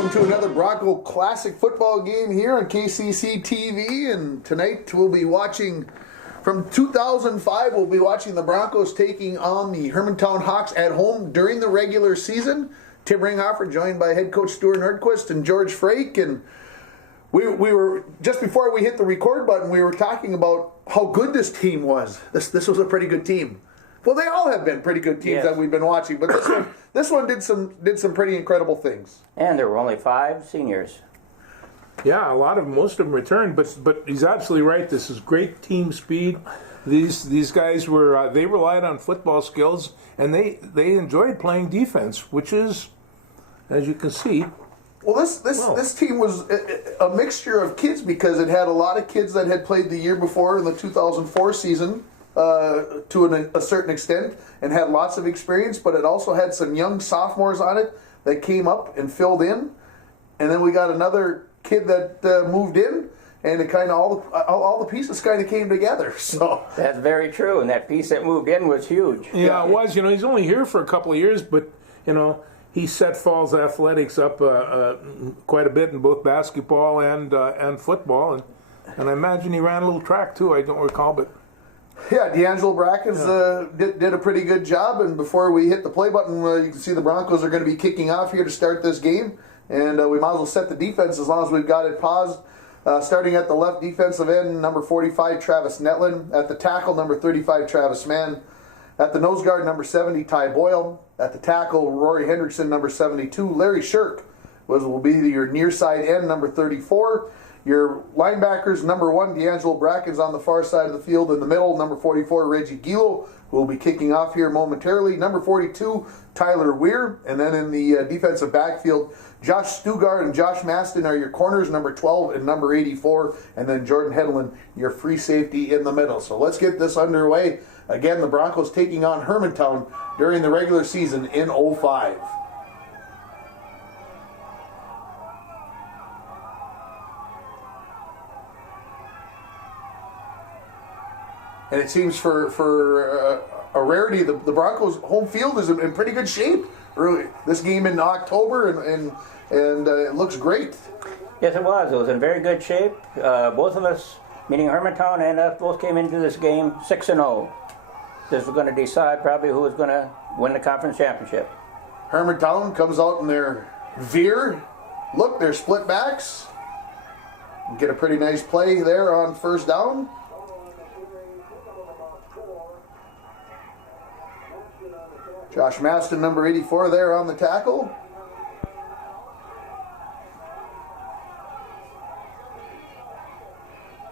welcome to another Bronco Classic football game here on KCC TV. And tonight we'll be watching, from 2005, we'll be watching the Broncos taking on the Hermantown Hawks at home during the regular season. Tim Ringhofer joined by head coach Stuart Nordquist and George Frake. And we were, just before we hit the record button, we were talking about how good this team was. This was a pretty good team. Well, they all have been pretty good teams that we've been watching, but this one did some pretty incredible things. And there were only 5 seniors. Yeah, most of them returned, but he's absolutely right. This is great team speed. These guys were they relied on football skills, and they enjoyed playing defense, which is, as you can see. Well, this team was a mixture of kids because it had a lot of kids that had played the year before in the 2004 season. To a certain extent, and had lots of experience, but it also had some young sophomores on it that came up and filled in, and then we got another kid that moved in, and it kind of all the pieces kind of came together. So that's very true, and that piece that moved in was huge. Yeah, it was. He's only here for a couple of years, but he set Falls Athletics up quite a bit in both basketball and football, and I imagine he ran a little track too. I don't recall, but. Yeah, D'Angelo Brackens did a pretty good job, and before we hit the play button, you can see the Broncos are going to be kicking off here to start this game, and we might as well set the defense as long as we've got it paused. Starting at the left defensive end, number 45, Travis Netlin. At the tackle, number 35, Travis Mann. At the nose guard, number 70, Ty Boyle. At the tackle, Rory Hendrickson, number 72. Larry Shirk will be your near side end, number 34. Your linebackers, number 1, D'Angelo Brackens on the far side of the field. In the middle, number 44, Reggie Gilo, who will be kicking off here momentarily. Number 42, Tyler Weir. And then in the defensive backfield, Josh Stugard and Josh Maston are your corners, number 12 and number 84. And then Jordan Hedlund, your free safety in the middle. So let's get this underway. Again, the Broncos taking on Hermantown during the regular season in 05. And it seems for a rarity, the Broncos' home field is in pretty good shape. Really, this game in October, and it looks great. Yes, it was. It was in very good shape. Both of us, meaning Hermantown and us, both came into this game 6-0. This was going to decide probably who was going to win the conference championship. Hermantown comes out in their veer. Look, they're split backs. Get a pretty nice play there on first down. Josh Maston, number 84, there on the tackle.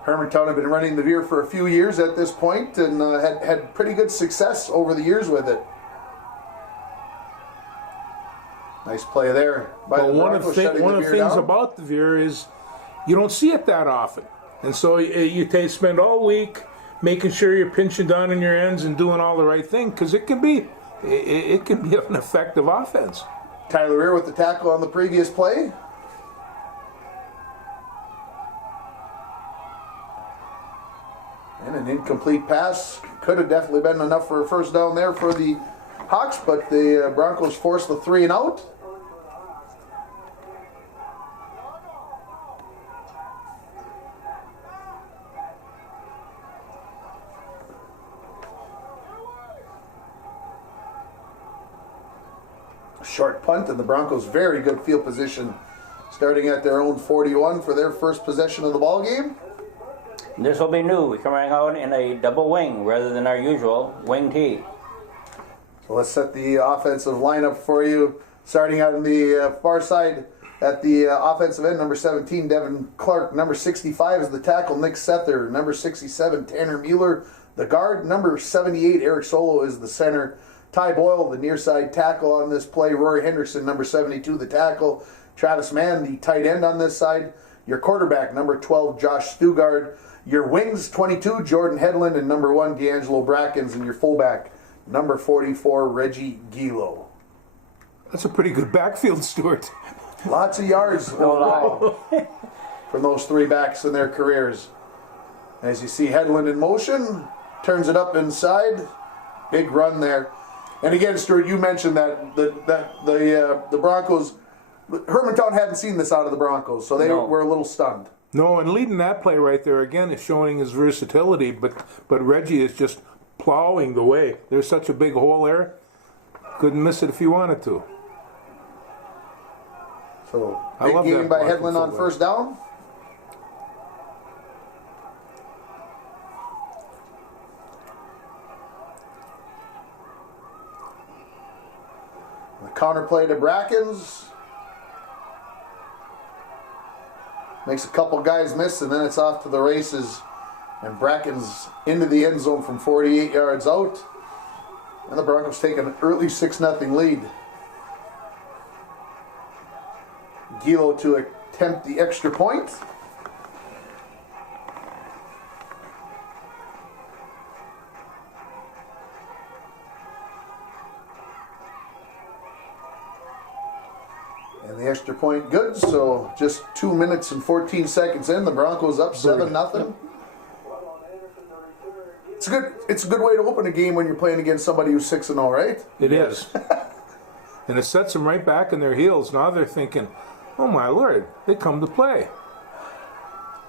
Hermantown had been running the veer for a few years at this point and had pretty good success over the years with it. Nice play there. One of the things about the veer is you don't see it that often. And so you spend all week making sure you're pinching down in your ends and doing all the right thing, because it can be an effective offense. Tyler Weir with the tackle on the previous play. And an incomplete pass. Could have definitely been enough for a first down there for the Hawks, but the Broncos forced the 3 and out. Short punt, and the Broncos very good field position, starting at their own 41 for their first possession of the ball game. This will be new. We're coming out in a double wing rather than our usual wing tee. So let's set the offensive lineup for you. Starting out on the far side at the offensive end, number 17, Devin Clark. Number 65 is the tackle, Nick Sether. Number 67, Tanner Mueller. The guard, number 78, Eric Solo, is the center. Ty Boyle, the near side tackle on this play. Rory Henderson, number 72, the tackle. Travis Mann, the tight end on this side. Your quarterback, number 12, Josh Stugard. Your wings, 22, Jordan Hedlund, and number 1, D'Angelo Brackens. And your fullback, number 44, Reggie Gilo. That's a pretty good backfield, Stuart. Lots of yards overall from those 3 backs in their careers. As you see Hedlund in motion, turns it up inside. Big run there. And again, Stuart, you mentioned that the Broncos Hermantown hadn't seen this out of the Broncos, so they were a little stunned. No, and leading that play right there again is showing his versatility, but Reggie is just plowing the way. There's such a big hole there. Couldn't miss it if he wanted to. So, big game by Hedlund on first down. The counter play to Brackens. Makes a couple guys miss, and then it's off to the races. And Brackens into the end zone from 48 yards out. And the Broncos take an early 6-0 lead. Gilo to attempt the extra point. And the extra point good, so just 2 minutes and 14 seconds in, the Broncos up 7-0. It's a good way to open a game when you're playing against somebody who's 6-0, right? It is. And it sets them right back in their heels. Now they're thinking, oh my Lord, they come to play.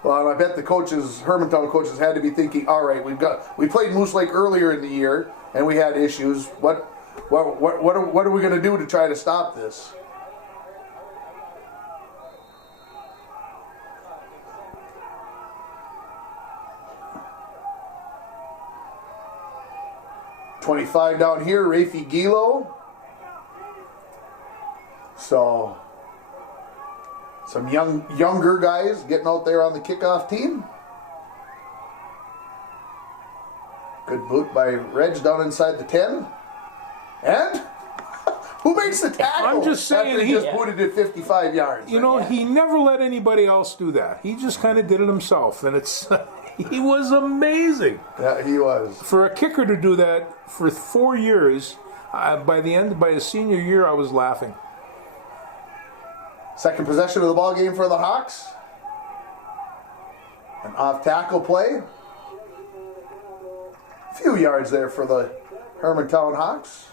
Well, and I bet the coaches, Hermantown coaches, had to be thinking, all right, we played Moose Lake earlier in the year, and we had issues. What are we going to do to try to stop this? $25 down here, Rafi Gilo. So, some younger guys getting out there on the kickoff team. Good boot by Reg down inside the 10. And who makes the tackle? I'm just saying after he just booted it 55 yards. You know, he never let anybody else do that. He just kind of did it himself, and it's he was amazing. Yeah, he was. For a kicker to do that for 4 years, by his senior year, I was laughing. Second possession of the ball game for the Hawks. An off tackle play. A few yards there for the Hermantown Hawks.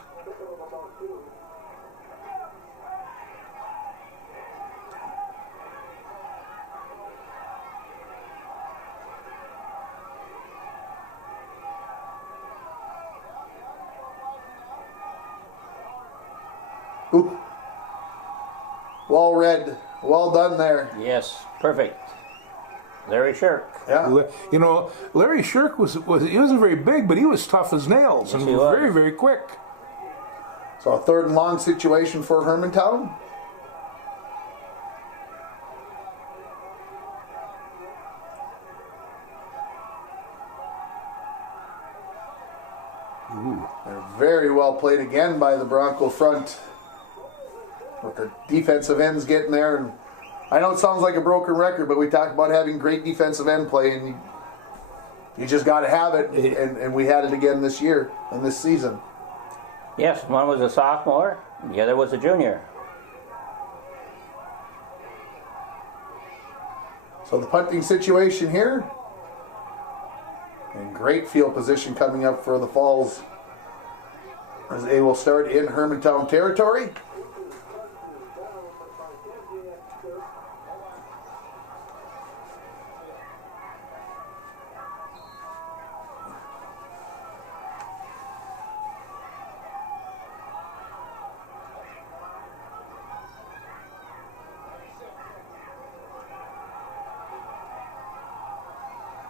Ooh. Well read. Well done there. Yes, perfect. Larry Shirk. Yeah. You know, Larry Shirk he wasn't very big, but he was tough as nails and was very, very quick. So a 3rd and long situation for Hermantown. They're very well played again by the Bronco front. With the defensive ends getting there, and I know it sounds like a broken record, but we talked about having great defensive end play, and you just got to have it, and we had it again this year and this season. Yes, one was a sophomore, the other was a junior. So the punting situation here, and great field position coming up for the Falls as they will start in Hermantown territory.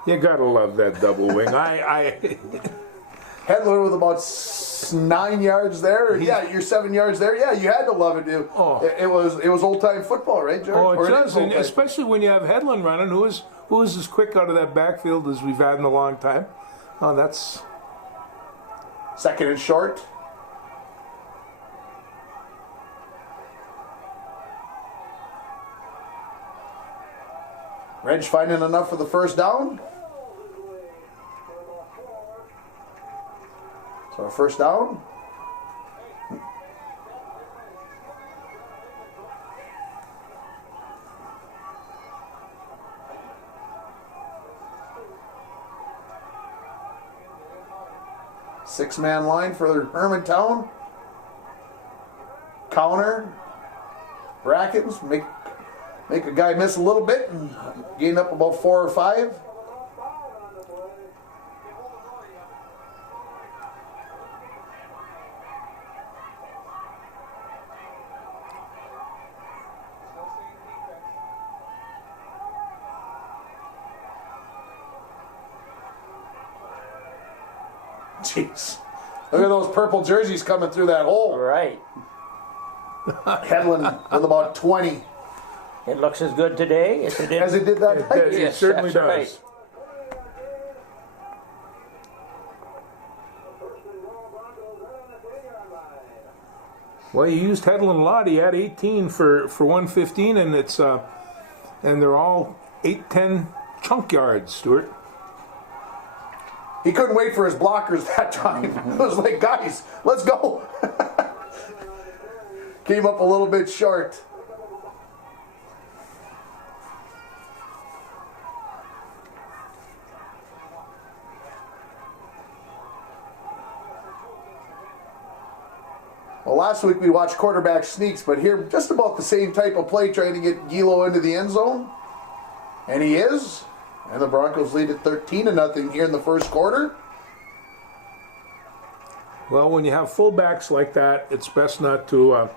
You gotta love that double wing. Hedlund with about 9 yards there. Yeah, you're 7 yards there. Yeah, you had to love it, dude. Oh. It was old time football, right, George? Oh, it does, and especially when you have Hedlund running, who is as quick out of that backfield as we've had in a long time. Oh, that's 2nd and short. Reg finding enough for the first down. So a first down. Six-man line for Hermantown. Counter. Brackens make a guy miss a little bit and gain up about 4 or 5. Jeez. Look at those purple jerseys coming through that hole. Right. Hedlund with about 20. It looks as good today as it did. As it did that night. It Yes, certainly that's does. right. Well, you used Hedlund a lot. He had 18 for 115, and it's and they're all 8-10 chunk yards, Stuart. He couldn't wait for his blockers that time. It was like, guys, let's go. Came up a little bit short. Well, last week we watched quarterback sneaks, but here just about the same type of play trying to get Gilo into the end zone. And he is. And the Broncos lead at 13-0 here in the first quarter. Well, when you have fullbacks like that, it's best not to,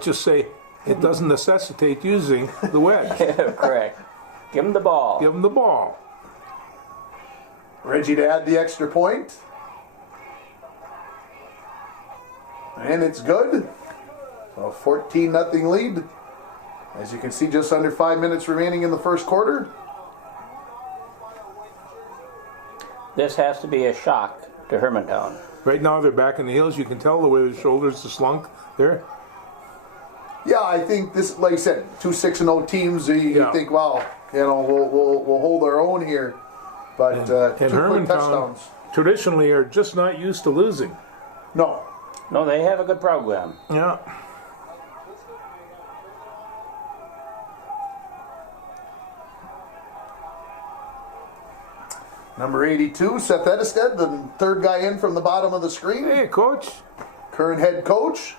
just say it doesn't necessitate using the wedge. Correct. Give him the ball. Give him the ball. Reggie to add the extra point. And it's good. So 14-0 lead. As you can see, just under 5 minutes remaining in the first quarter. This has to be a shock to Hermantown. Right now they're back in the heels. You can tell the way the shoulders are slunk there. Yeah, I think this, like I said, 2 6-0 teams. You think, wow, we'll hold our own here. But And 2 quick Hermantown touchdowns. traditionally are just not used to losing. No. No, they have a good program. Yeah. Number 82, Seth Edestead, the third guy in from the bottom of the screen. Hey, coach. Current head coach.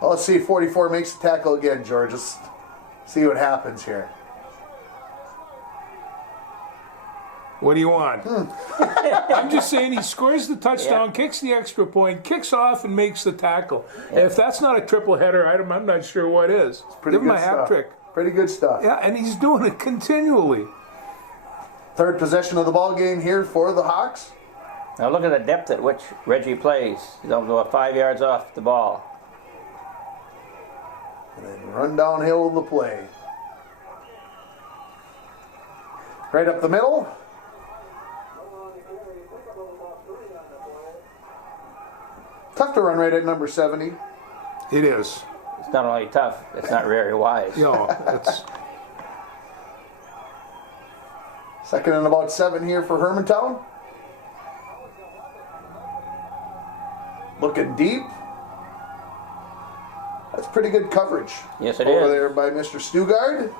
Well, let's see if 44 makes the tackle again, George. Let's see what happens here. What do you want? I'm just saying he scores the touchdown, kicks the extra point, kicks off, and makes the tackle. If that's not a triple header, I'm not sure what is. Pretty Give him good a hat stuff. trick. Pretty good stuff. Yeah, and he's doing it continually. Third possession of the ball game here for the Hawks. Now look at the depth at which Reggie plays. He's about 5 yards off the ball. And then run downhill of the play. Right up the middle. Tough to run right at number 70. It is. It's not only tough, it's not very wise. It's Second and about 7 here for Hermantown. Looking deep. That's pretty good coverage. Yes, it Over is. there by Mr. Stugard.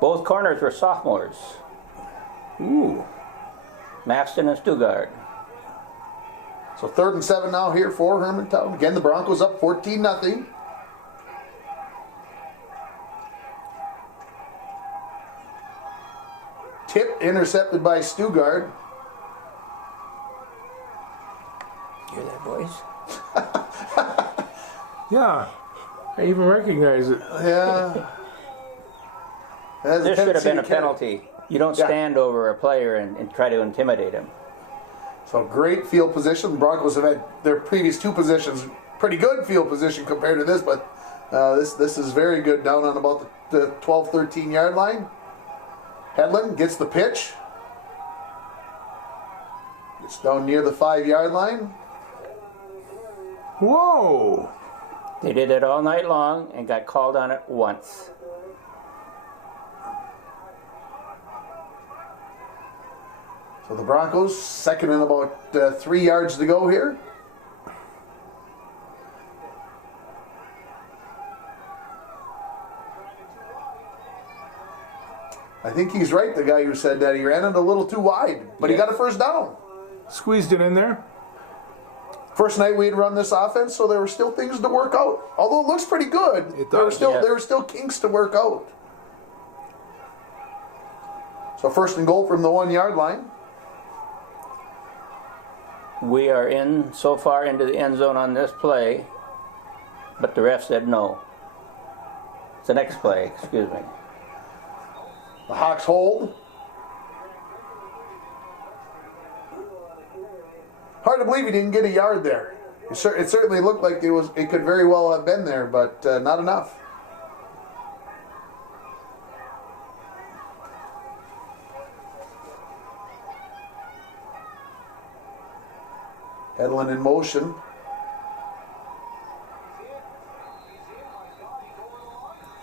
Both corners were sophomores. ooh. Maston and Stugard. So 3rd and 7 now here for Hermantown. Again, the Broncos up 14-0. Tip intercepted by Stugard. Hear that, boys? Yeah. I even recognize it. Yeah. This should have been a penalty. You don't stand over a player and try to intimidate him. So great field position. The Broncos have had their previous 2 positions pretty good field position compared to this, but this is very good down on about the 12, 13 yard line. Hedlund gets the pitch. Gets down near the 5 yard line. Whoa. They did it all night long and got called on it once. So the Broncos, second and about 3 yards to go here. I think he's right, the guy who said that. He ran it a little too wide, but he got a first down. Squeezed it in there. First night we had run this offense, so there were still things to work out. Although it looks pretty good, there were still kinks to work out. So 1st and goal from the 1 yard line. We are so far into the end zone on this play, but the ref said no. It's the next play, excuse me. The Hawks hold. Hard to believe he didn't get a yard there. It certainly looked like it could very well have been there, but not enough. Edlin in motion.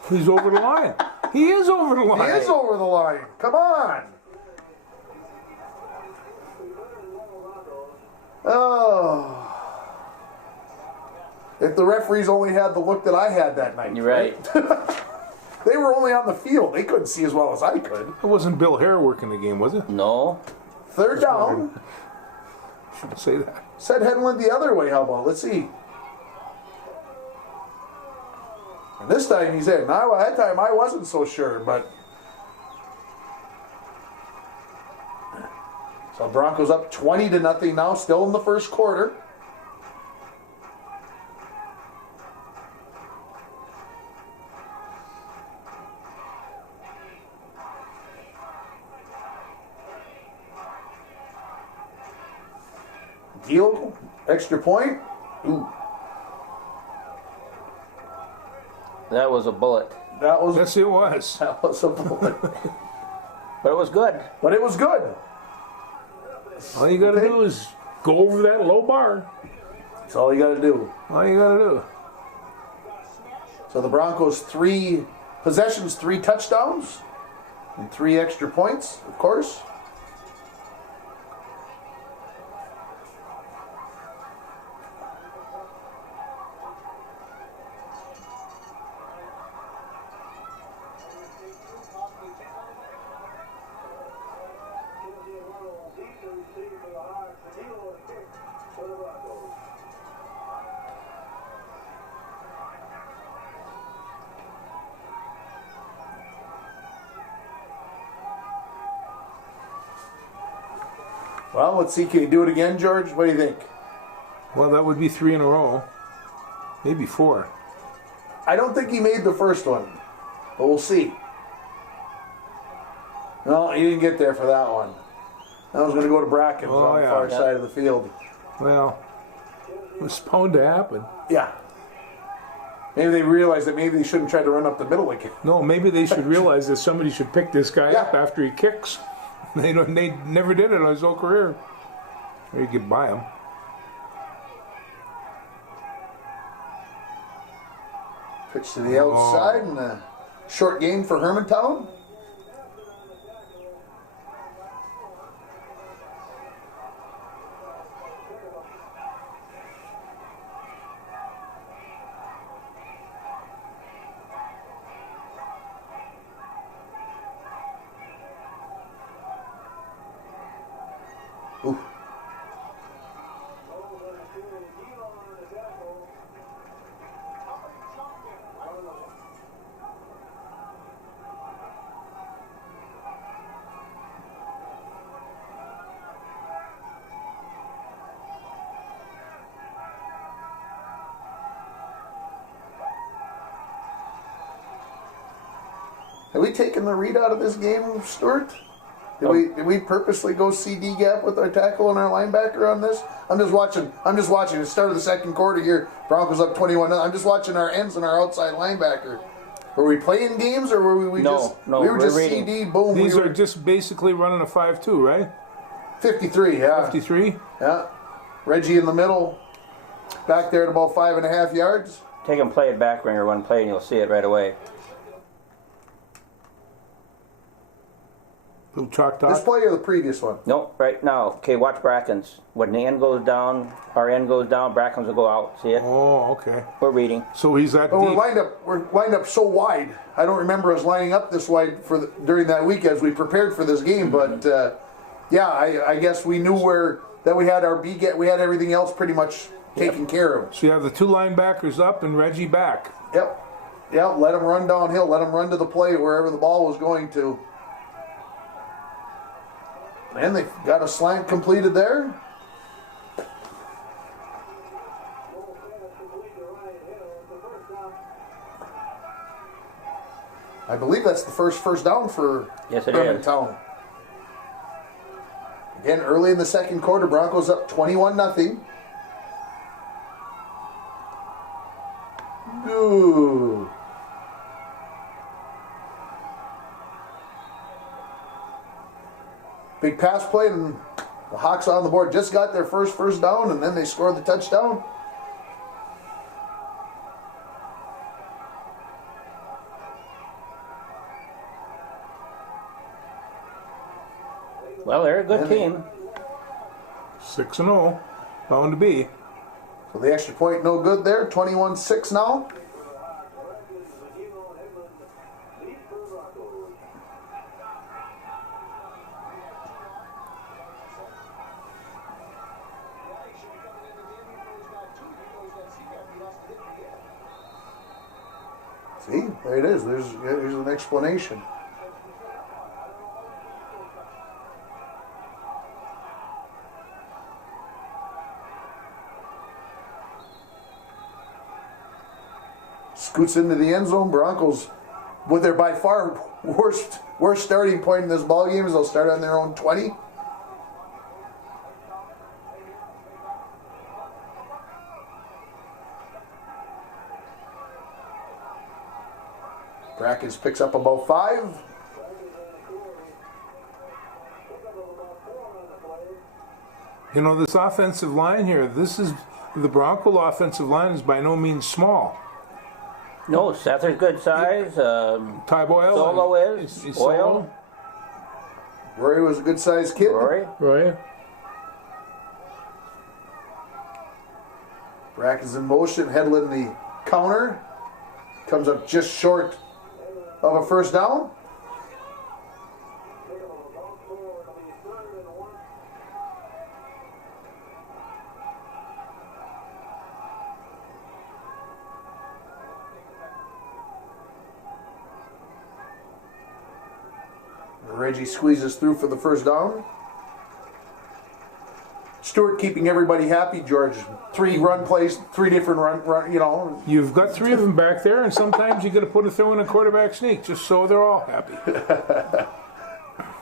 He's over the line. He is over the line. He is over the line. Come on. Oh. If the referees only had the look that I had that night. You're right. They were only on the field. They couldn't see as well as I could. It wasn't Bill Hare working the game, was it? No. 3rd down. Shouldn't say that. Said Hedlund the other way. How about? Let's see. And this time he's in. Now, that time I wasn't so sure, but. So Broncos up 20-0 now, still in the 1st quarter. Deal, extra point. Ooh. That was a bullet. Yes, it was. That was a bullet. But it was good. But it was good. All you got to do is go over that low bar. That's all you got to do. All you got to do. So the Broncos 3 possessions, 3 touchdowns, and 3 extra points, of course. Well, let's see. Can you do it again, George? What do you think? Well, that would be 3 in a row. Maybe 4. I don't think he made the first one, but we'll see. No, he didn't get there for that one. That was going to go to Brackens on the far side of the field. Well, it was bound to happen. Yeah. Maybe they realized that maybe they shouldn't try to run up the middle again. No, maybe they should realize that somebody should pick this guy up after he kicks. They never did it in his whole career. Or you get by him. Pitch to the outside and a short game for Hermantown. Ooh. Have we taken the read out of this game, Stuart? Did we purposely go CD gap with our tackle and our linebacker on this? I'm just watching. The start of the second quarter here. Broncos up 21. I'm just watching our ends and our outside linebacker. Were we playing games or were we just? No, we were just reading. CD. Boom. These are just basically running a 5-2, right? 53. Yeah. 53. Yeah. Reggie in the middle, back there at about 5.5 yards. Take and play it back ringer one play and you'll see it right away. Little chalk talk. This play or the previous one? Nope, right now. Okay, watch Brackens. When the end goes down, our end goes down, Brackens will go out. See it? Oh, okay. We're reading. So he's that deep. We're lined up so wide. I don't remember us lining up this wide during that week as we prepared for this game. But yeah, I guess we knew where then we had our we had everything else pretty much taken care of. So you have the 2 linebackers up and Reggie back. Yep. Yep, let him run downhill. Let him run to the play wherever the ball was going to. And they got a slant completed there. I believe that's the first down for Hermantown. Again, early in the second quarter, Broncos up 21-0. Ooh. Big pass play, and the Hawks on the board just got their first down, and then they scored the touchdown. Well, they're a good team. 6-0, bound to be. So the extra point no good there. 21-6 now. See, there it is. There's an explanation. Scoots into the end zone. Broncos, with their by far worst starting point in this ball game, is they'll start on their own 20. Brackens picks up about 5. You know, this offensive line here, the Bronco offensive line is by no means small. No, Sether's good size. Ty Boyle. Solo is. Boyle. Rory was a good sized kid. Rory. Brackens in motion, Hedlund the counter. Comes up just short of a first down. Reggie squeezes through for the first down. Stewart keeping everybody happy, George. 3 run plays, 3 different run, you know. You've got 3 of them back there, and sometimes you got to throw in a quarterback sneak just so they're all happy.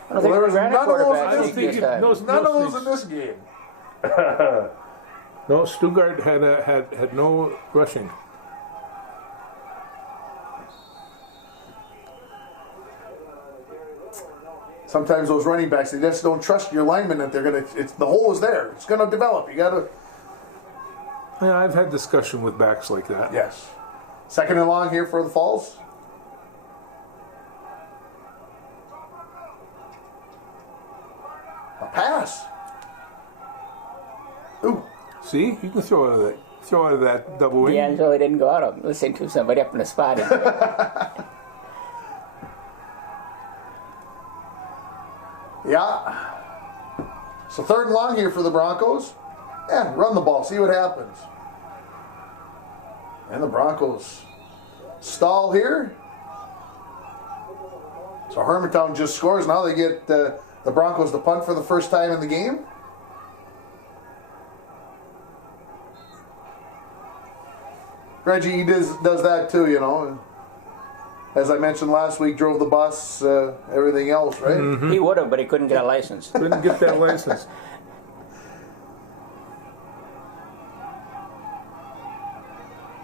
Well, there was none of those in this game. No, Stuttgart had no rushing. Sometimes those running backs, they just don't trust your linemen that they're gonna. The hole is there. It's gonna develop. You gotta. Yeah, I've had discussion with backs like that. Yes. Second and long here for the Falls. A pass. Ooh. See, you can throw out of that double wing. D'Angelo didn't go out of listening to somebody up in the spot. Yeah. So third and long here for the Broncos. Yeah, run the ball, see what happens. And the Broncos stall here. So Hermantown just scores. Now they get the Broncos to punt for the first time in the game. Reggie does that too, you know. As I mentioned last week, drove the bus, everything else, right? Mm-hmm. He would have, but he couldn't get a license. Couldn't get that license.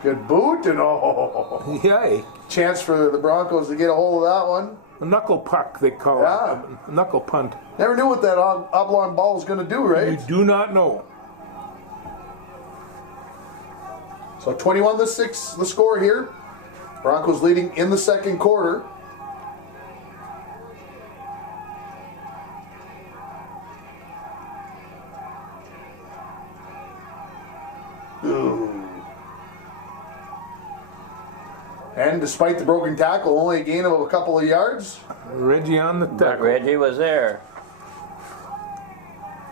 Good boot, and oh. Yay. Chance for the Broncos to get a hold of that one. A knuckle puck, they call it. A knuckle punt. Never knew what that oblong ball was going to do, right? You do not know. So 21-6, the score here. Broncos leading in the second quarter. Ooh. And despite the broken tackle, only a gain of a couple of yards. Reggie on the tackle. But Reggie was there.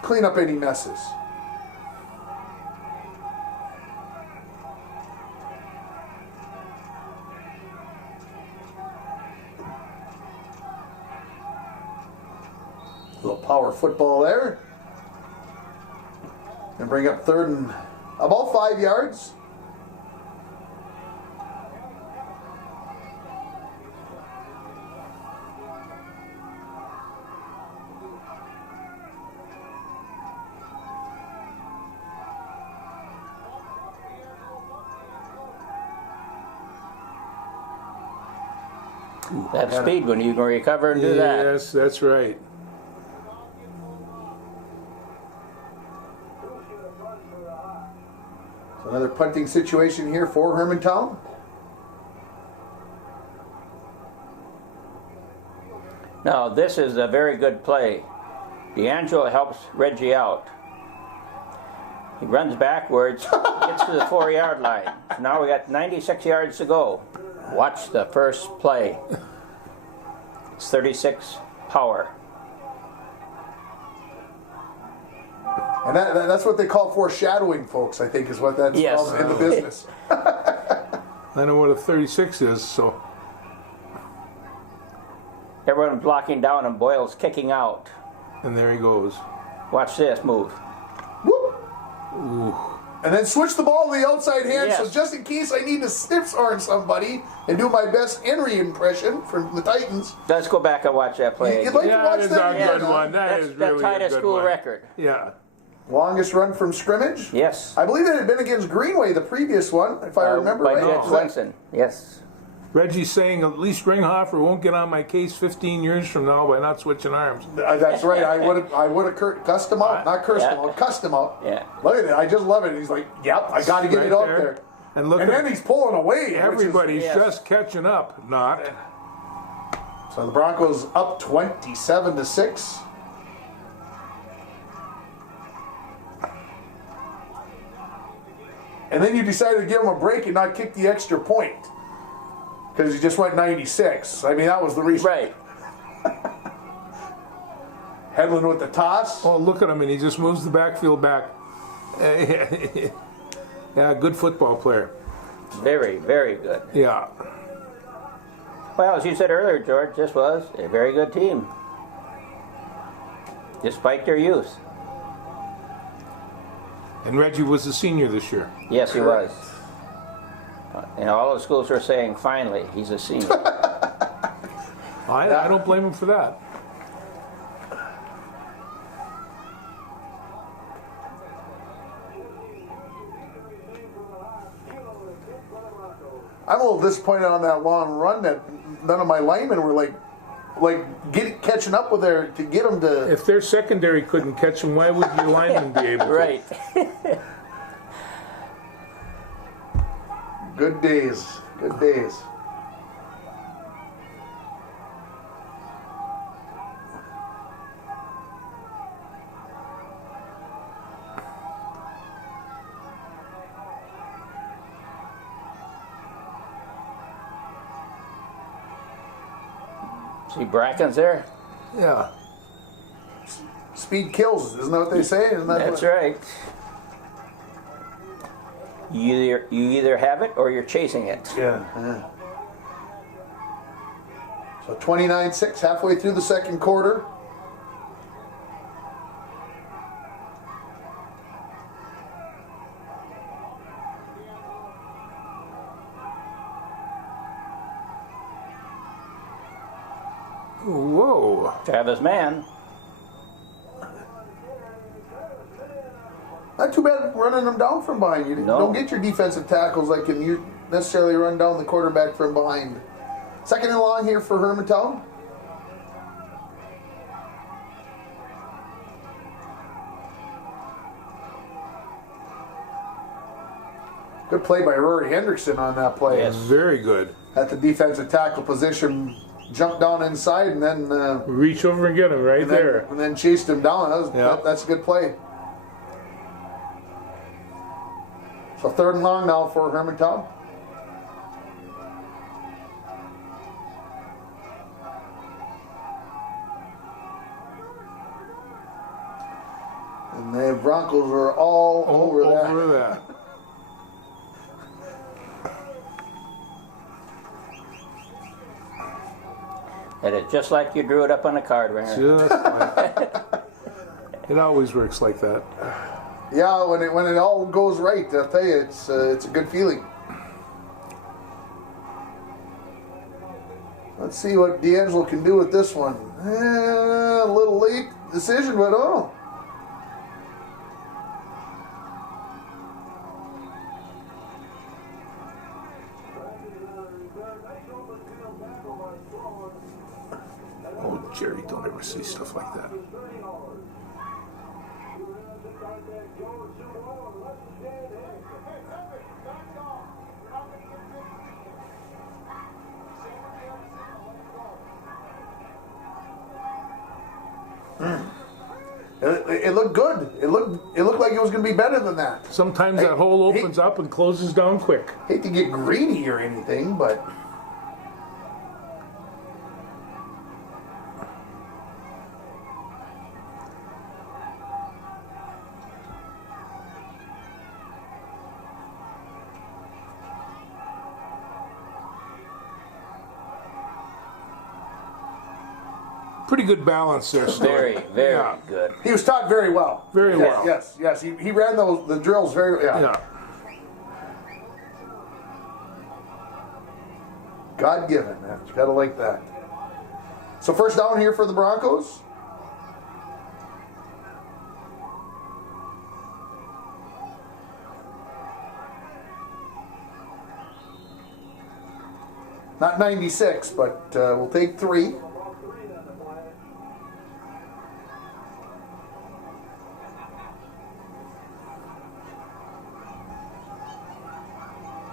clean up any messes. A little power football there. And bring up third and about 5 yards. That's speed when you can recover and do that. Yes, that's right. So another punting situation here for Hermantown. Now, this is a very good play. D'Angelo helps Reggie out. He runs backwards, gets to the 4-yard line. Now we got 96 yards to go. Watch the first play. It's 36 power. And that's what they call foreshadowing, folks, I think is what that's called in the business. I know what a 36 is, so. Everyone blocking down and Boyle's kicking out. And there he goes. Watch this move. Whoop. Ooh. And then switch the ball to the outside hand, Yes. so just in case I need to sniff on somebody and do my best Henry impression from the Titans. Let's go back and watch that play. You'd like to Yeah, watch that is that a again, good huh? one. That is really tied a a good school one. record. Yeah. Longest run from scrimmage? Yes. I believe it had been against Greenway, the previous one, if I remember by right. Judge Is that- Swenson. Yes. Reggie's saying at least Ringhofer won't get on my case 15 years from now by not switching arms. That's right. I would have cussed him out, not cursed him Yeah. out, cussed him out. Yeah. Look at it. I just love it. He's like, "Yep, I got to get Right it out there. there." And look And at then he's pulling away. which is- everybody's yes. just catching up. Not. So the Broncos up 27-6. And then you decided to give him a break and not kick the extra point because he just went 96. I mean, that was the reason. Right. Hedlund with the toss. Oh, look at him, and he just moves the backfield back. Yeah, good football player. Very, very good. Yeah. Well, as you said earlier, George, this was a very good team. Despite their youth. And Reggie was a senior this year. Yes, he was. And all the schools were saying, finally, he's a senior. I don't blame him for that. I'm a little disappointed on that long run that none of my linemen were catching up with their to get them to. If their secondary couldn't catch him, why would your linemen be able to? Right. Good days. Good days. See Bracken's there? Yeah. Speed kills, isn't that what they say? Isn't that That's what? right. You either have it or you're chasing it. Yeah. So 29-6, halfway through the second quarter. Whoa. Travis Mann. Not too bad running them down from behind. You No. don't get your defensive tackles like you necessarily run down the quarterback from behind. Second and long here for Hermantown. Good play by Rory Hendrickson on that play. Yes. Very good. At the defensive tackle position, jumped down inside and then Reach over and get him right there. and then chased him down. Yeah. That's a good play. So third and long now for Hermantown. Broncos were all over that. Over that. It is just like you drew it up on a card, Ringer. Just like, it always works like that. Yeah, when it all goes right, I'll tell you, it's a good feeling. Let's see what D'Angelo can do with this one. A little late decision, but oh. Oh, Jerry, don't ever say stuff like that. It looked good. It looked like it was going to be better than that. Sometimes that hole opens up and closes down quick. Hate to get greedy or anything, but Pretty good balance there. Very, very Yeah. good. he was taught very well. Very Yes, well. Yes. He ran the drills very well. Yeah. God given, man. You gotta like that. So first down here for the Broncos. Not 96, but we'll take 3.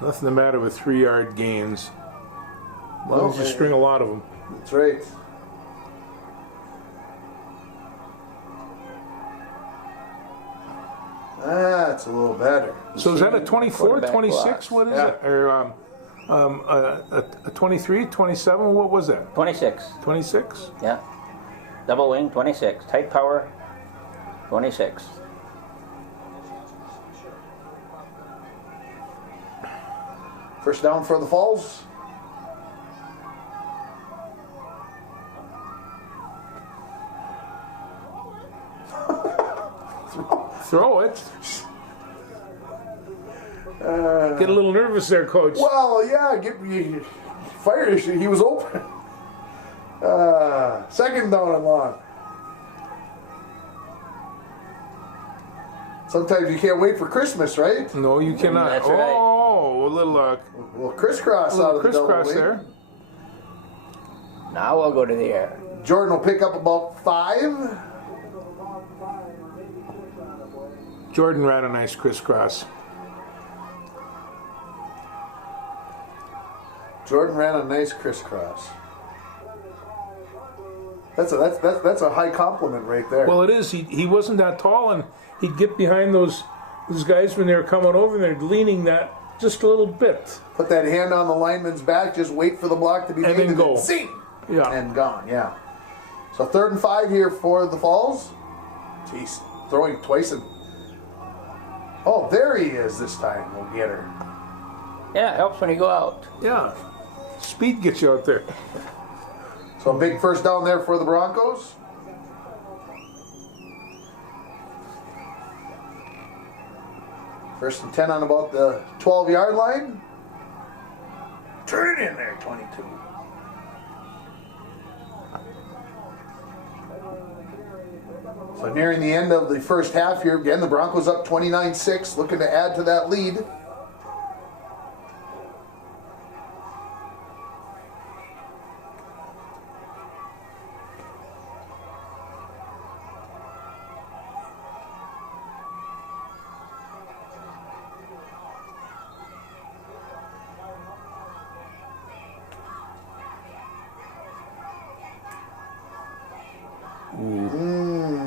Nothing the matter with 3-yard gains. As long as you string a lot of them. That's right. That's a little better. So is that a 24, Quarterback 26? blocks. What is Yeah. it? Or a 23, 27? What was that? 26. 26? Yeah. Double wing, 26. Tight power, 26. First down for the Falls. Throw it. Get a little nervous there, Coach. Well, yeah, get me fire. He was open. Second down and long. Sometimes you can't wait for Christmas, right? No, you cannot. That's right. Oh, a little, Well, crisscross out of the double crisscross wing. there. Now we'll go to the air. Jordan will pick up about 5. Jordan ran a nice crisscross. Jordan ran a nice crisscross. That's a high compliment right there. Well, it is. He wasn't that tall, and he'd get behind those guys when they were coming over, and they're leaning that just a little bit. Put that hand on the lineman's back, just wait for the block to be made, then go. Zing! Yeah. And gone, yeah. So 3rd and 5 here for the Falls. Jeez, throwing twice and... Oh, there he is this time. We'll get her. Yeah, it helps when you go out. Yeah. Speed gets you out there. So a big first down there for the Broncos. First and 10 on about the 12-yard line. Turn it in there, 22. So nearing the end of the first half here, again, the Broncos up 29-6, looking to add to that lead.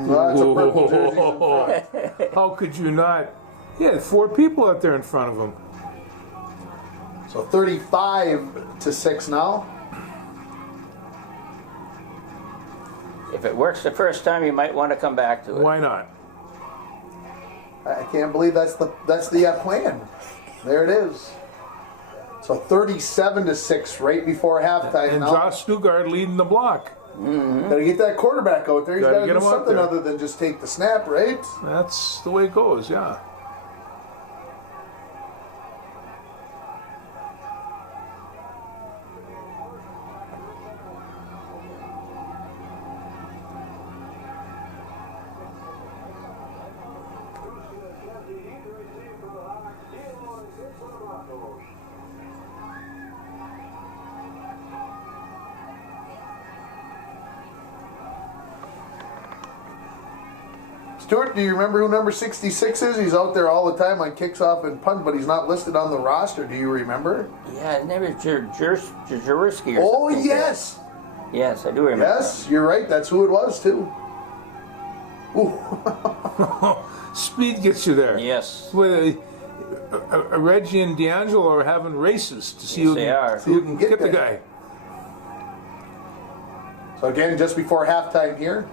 Lots of purple jerseys in front. How could you not? He had 4 people out there in front of him. So 35-6 now. If it works the first time, you might want to come back to it. Why not? I can't believe that's the plan. There it is. So 37-6 right before halftime. And now. Josh Stugard leading the block. Mm-hmm. Got to get that quarterback out there. He's got to do something other than just take the snap, right? That's the way it goes, yeah. Stuart, do you remember who number 66 is? He's out there all the time on kickoff and punt, but he's not listed on the roster. Do you remember? Yeah, his name is Jaworski. Oh, yes. Yes, I do remember. Yes, you're right. That's who it was, too. Ooh. Speed gets you there. Yes. Reggie and D'Angelo are having races to see who can get the guy. So again, just before halftime here.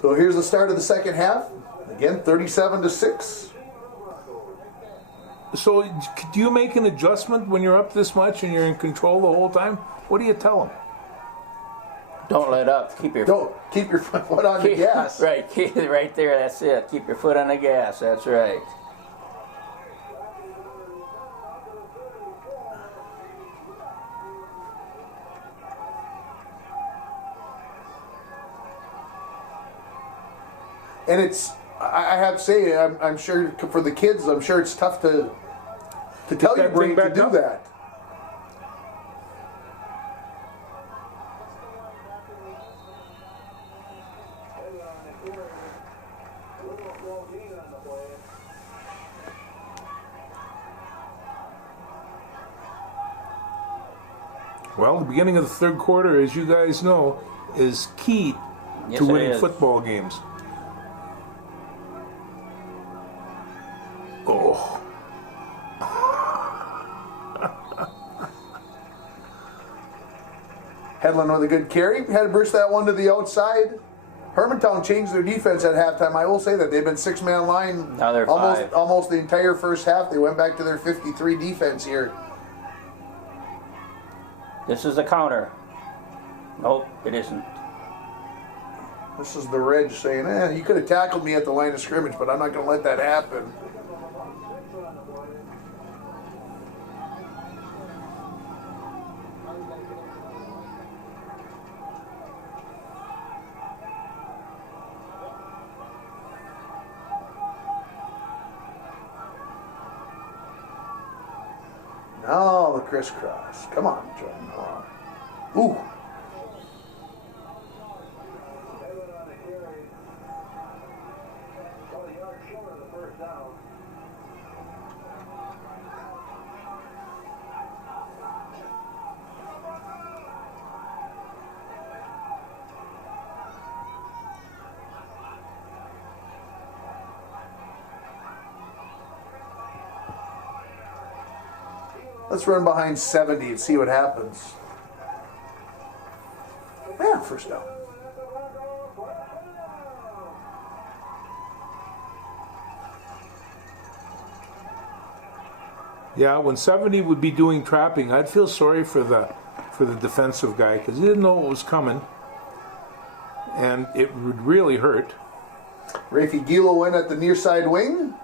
So here's the start of the second half. Again, 37-6. So do you make an adjustment when you're up this much and you're in control the whole time? What do you tell them? Don't let up. Keep your foot on the gas. Right, keep it right there. That's it. Keep your foot on the gas. That's right. And it's, I have to say, I'm sure for the kids, I'm sure it's tough to tell your brain to do that. Well, the beginning of the third quarter, as you guys know, is key to winning football games. Oh. Hedlund with a good carry. Had to burst that one to the outside. Hermantown changed their defense at halftime. I will say that they've been six-man line now they're almost the entire first half. They went back to their 53 defense here. This is a counter. Nope, it isn't. This is the Reg saying, you could have tackled me at the line of scrimmage, but I'm not going to let that happen. Now the crisscross. Come on, Jordan. Ooh. Let's run behind 70 and see what happens. Yeah, first down. Yeah, when 70 would be doing trapping, I'd feel sorry for the defensive guy because he didn't know what was coming, and it would really hurt. Rafi Gilo in at the near side wing.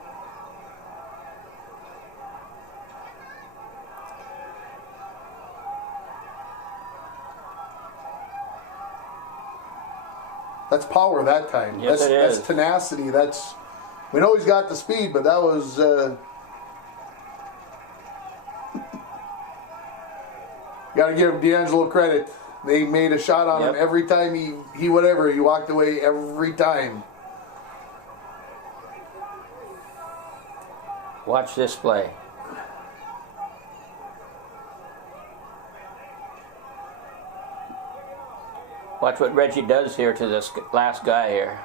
That's power that time. Yes, that's tenacity. We know he's got the speed, but that was got to give D'Angelo credit. They made a shot on him every time he walked away every time. Watch this play. Watch what Reggie does here to this last guy here.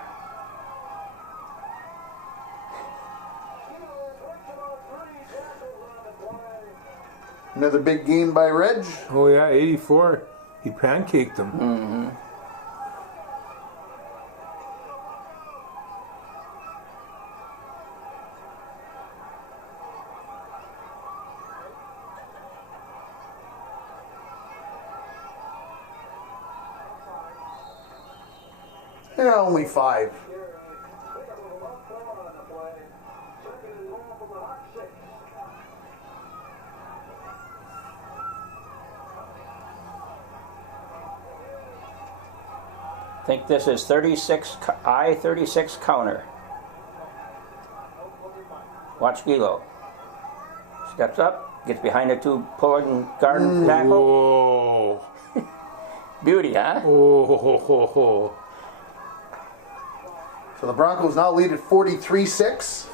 Another big game by Reg. Oh yeah, 84. He pancaked them. Mm-hmm. Yeah, only 5. I think this is 36, I-36 counter. Watch Gilo. Steps up, gets behind the 2 pulling guard tackle. Whoa. Beauty, huh? Oh. So the Broncos now lead at 43-6.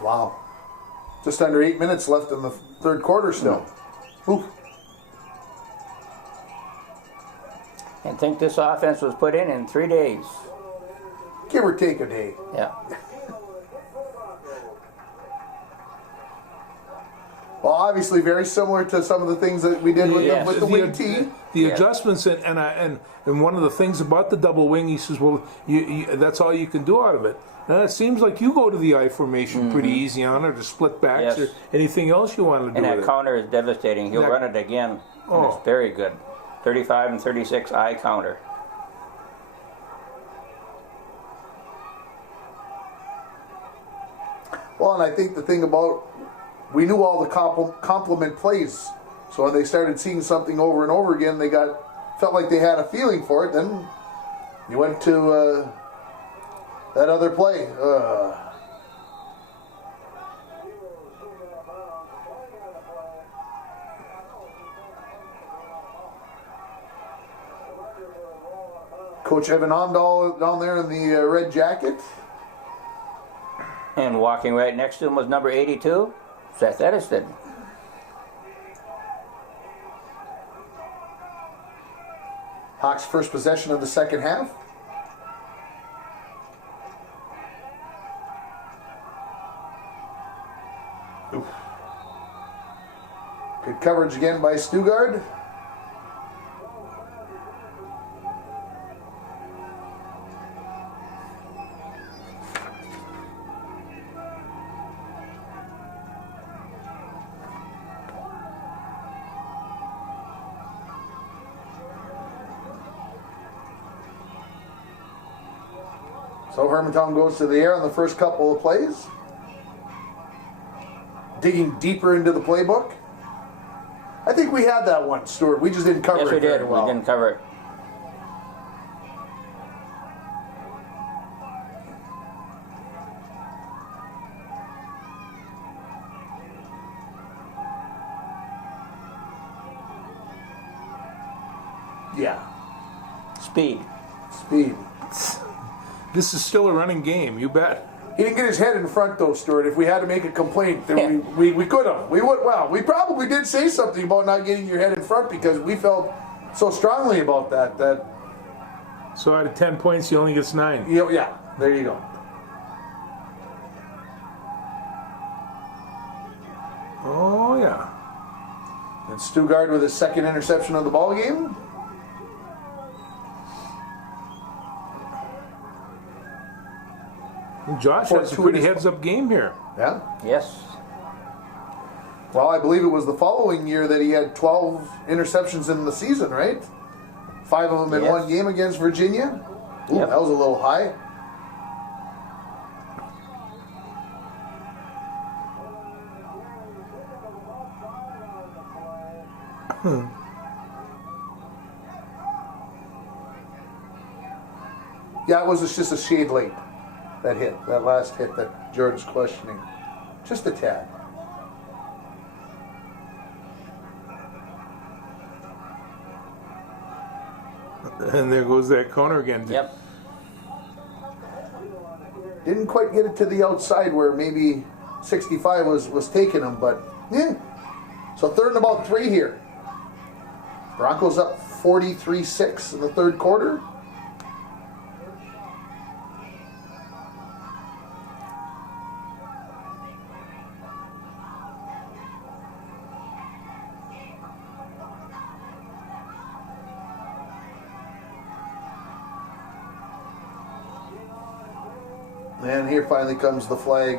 Wow. Just under 8 minutes left in the third quarter still. Ooh. And think this offense was put in 3 days. Give or take a day. Yeah. Well, obviously very similar to some of the things that we did with, Yes. with the wing tee. The Yeah. adjustments and one of the things about the double wing, he says, well, you that's all you can do out of it. Now it seems like you go to the I formation pretty easy on it, or split backs, Yes. or anything else you want to do And that with it. counter is devastating. He'll That- run it again. And Oh. it's very good. 35 and 36 I counter. Well, and I think the thing about, we knew all the complement plays. So when they started seeing something over and over again, they felt like they had a feeling for it. Then you went to that other play. Coach Evan Ondal down there in the red jacket. And walking right next to him was number 82, Seth Ediston. Hawks' first possession of the second half. Oof. Good coverage again by Stugard. So Hermantown goes to the air on the first couple of plays. Digging deeper into the playbook. I think we had that one, Stuart. We just didn't cover Yes, it we very did. well. We didn't cover it. Yeah. Speed. Speed. This is still a running game, you bet. He didn't get his head in front though, Stuart. If we had to make a complaint, then Yeah. we could have. We would. Well, we probably did say something about not getting your head in front because we felt so strongly about that. So out of 10 points, he only gets 9. You know, yeah. There you go. Oh, yeah. And Stugard with his second interception of the ball game. And Josh has a pretty heads-up game here. Yeah. Yes. Well, I believe it was the following year that he had 12 interceptions in the season, right? 5 of them in Yes. one game against Virginia. Ooh, Yep. that was a little high. Yeah, it was just a shade late, that hit, that last hit that Jordan's questioning. Just a tad. And there goes that corner again. Yep. Didn't quite get it to the outside where maybe 65 was taking him, but yeah. So 3rd and about 3 here. Broncos up 43-6 in the 3rd quarter. And here finally comes the flag.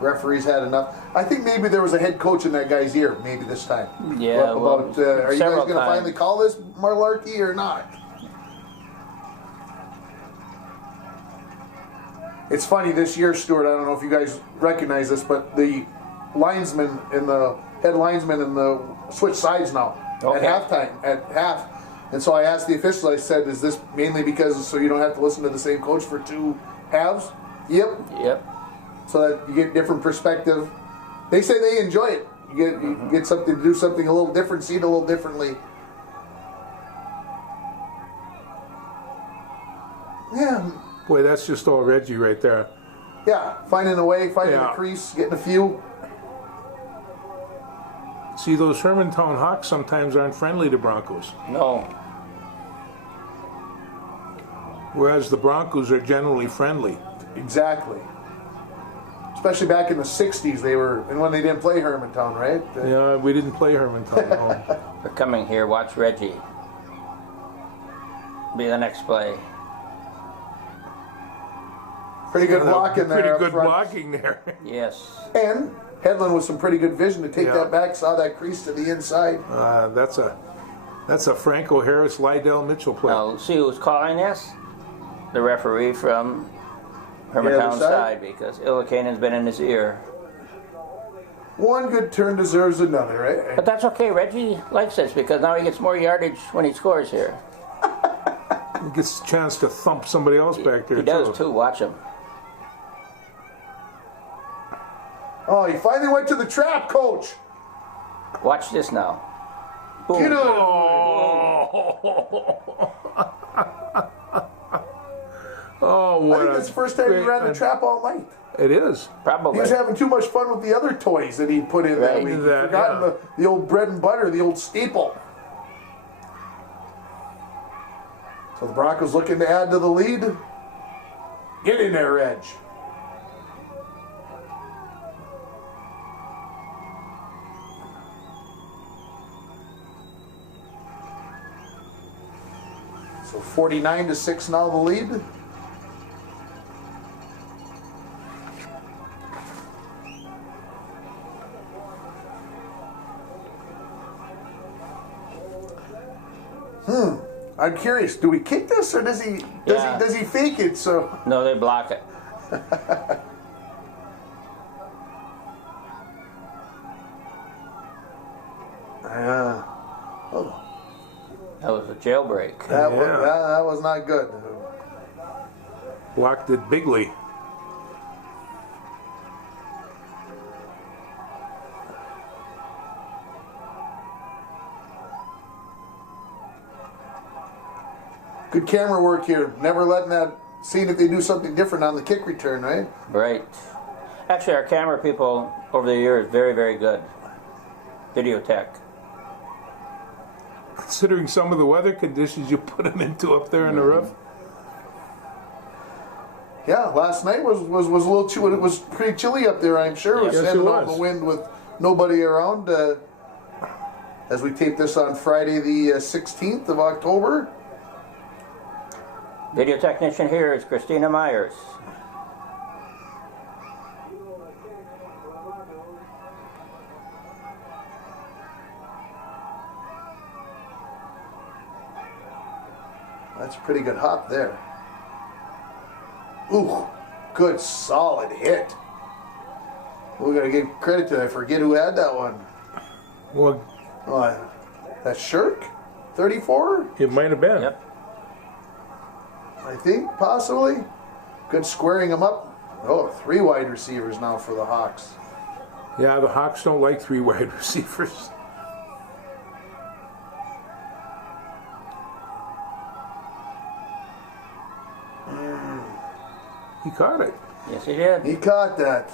Referee's had enough. I think maybe there was a head coach in that guy's ear, maybe this time. Yeah, Are you guys going to times. finally call this malarkey or not? It's funny this year, Stuart. I don't know if you guys recognize this, but the linesman and the head linesman and the switch sides now Okay. at half. And so I asked the officials. I said, "Is this mainly because so you don't have to listen to the same coach for 2 halves?" Yep. So that you get different perspective. They say they enjoy it. You get something to do something a little different, see it a little differently. Yeah. Boy, that's just all Reggie right there. Yeah, finding a way, finding a Yeah. crease, getting a few. See, those Hermantown Hawks sometimes aren't friendly to Broncos, No. whereas the Broncos are generally friendly. Exactly. Especially back in the 60s, they were, and when they didn't play Hermantown, right? Yeah, we didn't play Hermantown. No. They're coming here. Watch Reggie. Be the next play. Pretty good blocking there. Pretty up good front. blocking there. Yes. And Hedlund with some pretty good vision to take Yeah. that back, saw that crease to the inside. That's a Franco Harris Lydell Mitchell play. Now, see who's calling this? The referee from The Hermantown other side? side, because Illikainen's been in his ear. One good turn deserves another, right? But that's okay. Reggie likes this because now he gets more yardage when he scores here. He gets a chance to thump somebody else back there, He does too. Watch him. Oh, he finally went to the trap, coach. Watch this now. Boom. Get him. Oh, I what think that's the first time he ran the trap all night. It is. Probably. He was having too much fun with the other toys that he put in that Right. week. He'd That, forgotten yeah. the old bread and butter, the old staple. So the Broncos looking to add to the lead. Get in there, Reg. So 49-6 now the lead. I'm curious. Do we kick this, or does he Yeah. does he fake it? So No, they block it. oh, That was a jailbreak. that was not good. Blocked it bigly. Good camera work here. Never letting that. Seeing if they do something different on the kick return, right? Right. Actually, our camera people over the years very, very good. Video tech. Considering some of the weather conditions you put them into up there in the roof. Yeah, last night was a little chilly. It was pretty chilly up there, I'm sure. It was Yes, it heading out in was. the wind with nobody around. As we tape this on Friday, the 16th of October. Video technician here is Christina Myers. That's a pretty good hop there. Ooh, good solid hit. We gotta give credit to that. I forget who had that one. Well, That Shirk? 34? it might have been. Yep. I think, possibly. Good squaring them up. Oh, 3 wide receivers now for the Hawks. Yeah, the Hawks don't like 3 wide receivers. He caught it. Yes, he did. He caught that.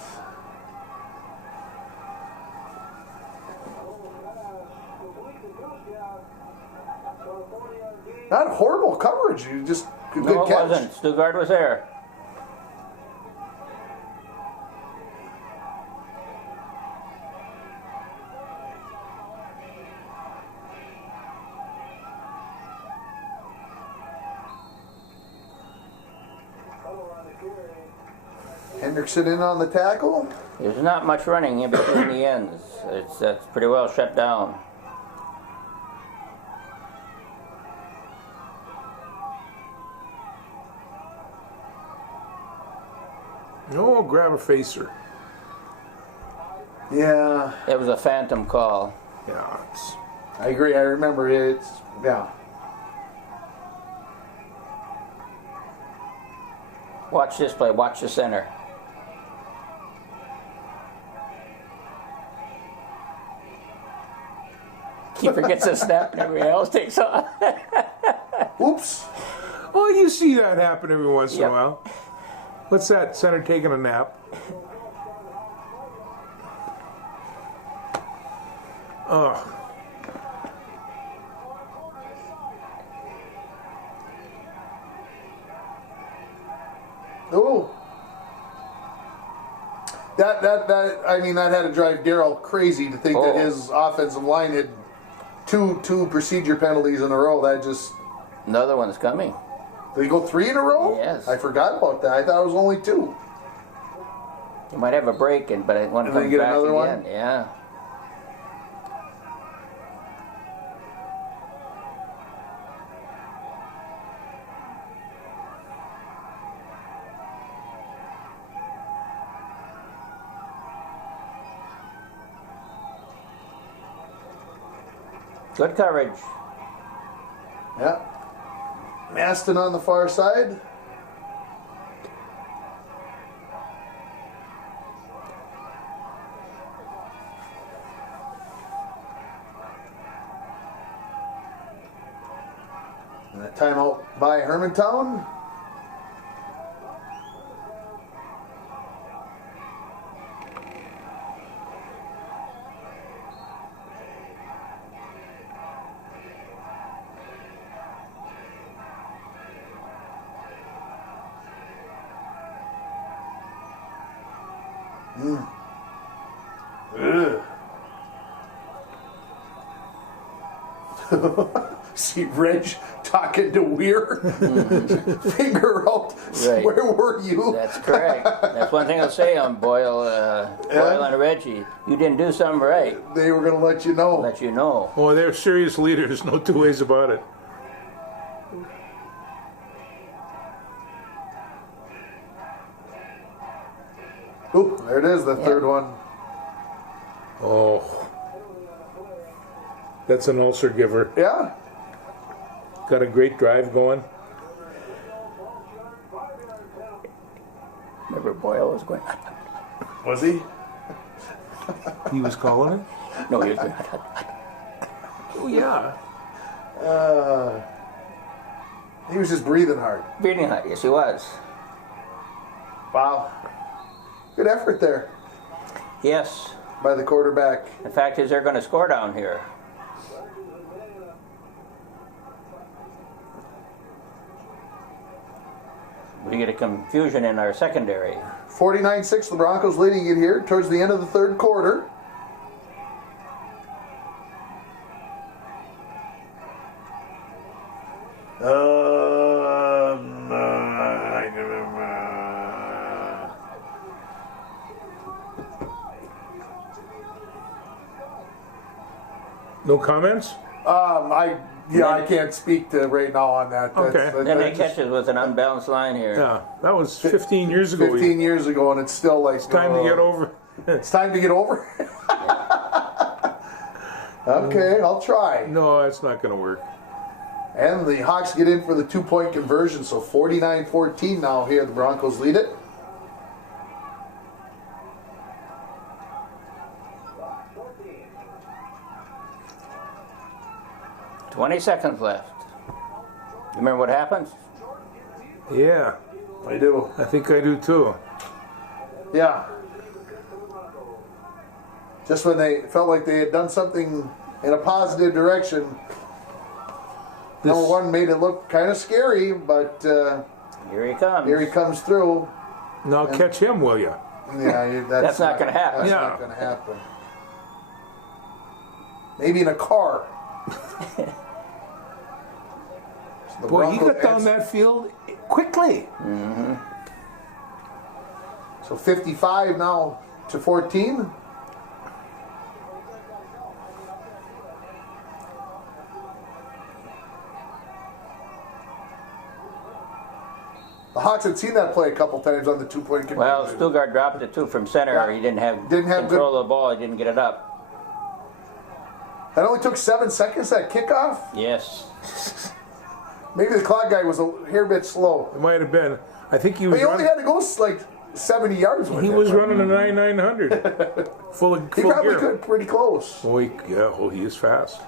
Not horrible coverage. You just good No, it catch. wasn't. Stuttgart was there. Hendrickson in on the tackle. There's not much running in between the ends. That's pretty well shut down. Oh, grab a facer. Yeah, It was a phantom call. Yeah. I agree. I remember it. Yeah. Watch this play. Watch the center. Keeper gets a snap and everybody else takes off. Oops. Oh, you see that happen every once in a Yep. while. What's that? Center taking a nap. Oh, Oh. That I mean that had to drive Darryl crazy to think that Oh. his offensive line had two procedure penalties in a row. That just Another one's coming. did he go 3 in a row? Yes. I forgot about that. I thought it was only 2. You might have a break, but it one And then comes get back another again. one? Yeah. Good coverage. Yeah. Maston on the far side. And a timeout by Hermantown. Ugh. See Reg talking to Weir. Finger out. Right. Where were you? That's correct. That's one thing I'll say on Boyle and Reggie. You didn't do something right. They were going to let you know. Let you know. oh, they're serious leaders. No two ways about it. Oop, there it is, the third one. Oh, that's an ulcer giver. Yeah. Got a great drive going. Remember Boyle was going. Was he? He was calling it. No, he was going. Oh yeah. He was just breathing hard. Breathing hard. Yes, he was. Wow. Good effort there Yes. by the quarterback. The fact is, they're going to score down here. We get a confusion in our secondary. 49-6, the Broncos leading it here towards the end of the third quarter. No comments? I can't speak to right now on that. Okay. Then they that's catch us with an unbalanced line here. Yeah, that was 15 years ago. 15 years ago, and it's still like Time to get over. It's time to get over. Okay, I'll try. No, that's not going to work. And the Hawks get in for the 2-point conversion, so 49-14 now here. The Broncos lead it. "20 seconds left. You remember what happened? Yeah, I do. I think I do too. Yeah. Just when they felt like they had done something in a positive direction, number one made it look kind of scary, but here he comes. Here he comes through. Now catch him, will you? Yeah, that's not going to happen. That's not going to happen. Maybe in a car. So boy, he got down that field quickly. Mm-hmm. So 55 now to 14. The Hawks had seen that play a couple times on the 2-point conversion. Well, Stuttgart dropped it too from center. Yeah. He didn't have control of the ball. He didn't get it up. That only took 7 seconds, that kickoff? Yes. Maybe the clock guy was a hair bit slow. It might have been. I think he was. But he only had to go like 70 yards with it. He was running a 900. full He probably gear. could pretty close. Oh, he is fast.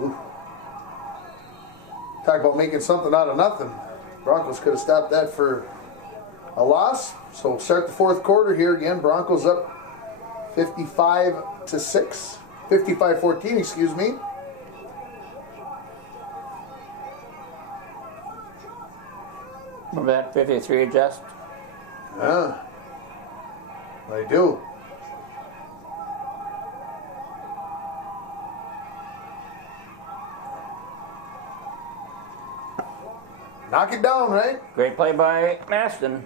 Ooh. Talk about making something out of nothing. Broncos could have stopped that for a loss. So start the fourth quarter here again. Broncos up 55-6. 55-14, excuse me. Remember that 53 adjust? Yeah. I do. Knock it down, right? Great play by Maston.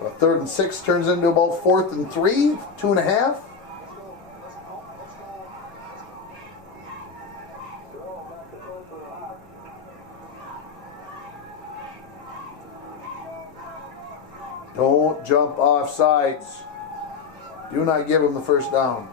So 3rd and 6 turns into about 4th and 3, 2.5. Don't jump off sides. Do not give them the first down.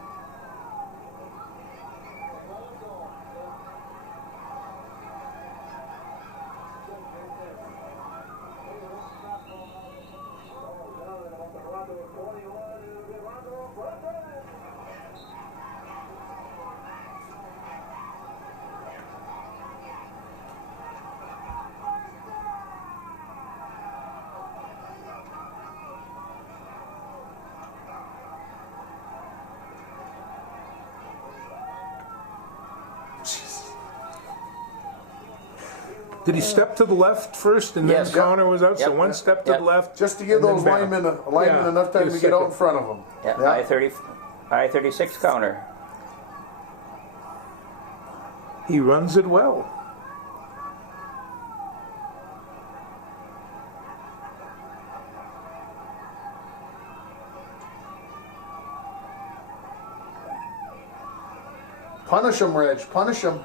Did he step to the left first and then counter was out? So one step to the left. Just to give those linemen enough time to get out in front of them. Yeah. I-36 counter. He runs it well. Punish him, Reg. Punish him.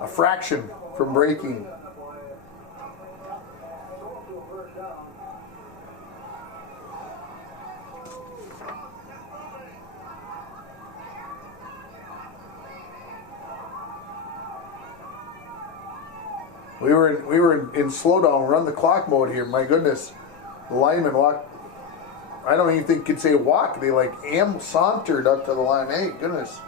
A fraction from breaking. We were in slow down, run the clock mode here. My goodness, the linemen walked. I don't even think you could say walk. They like sauntered up to the line. Hey, goodness.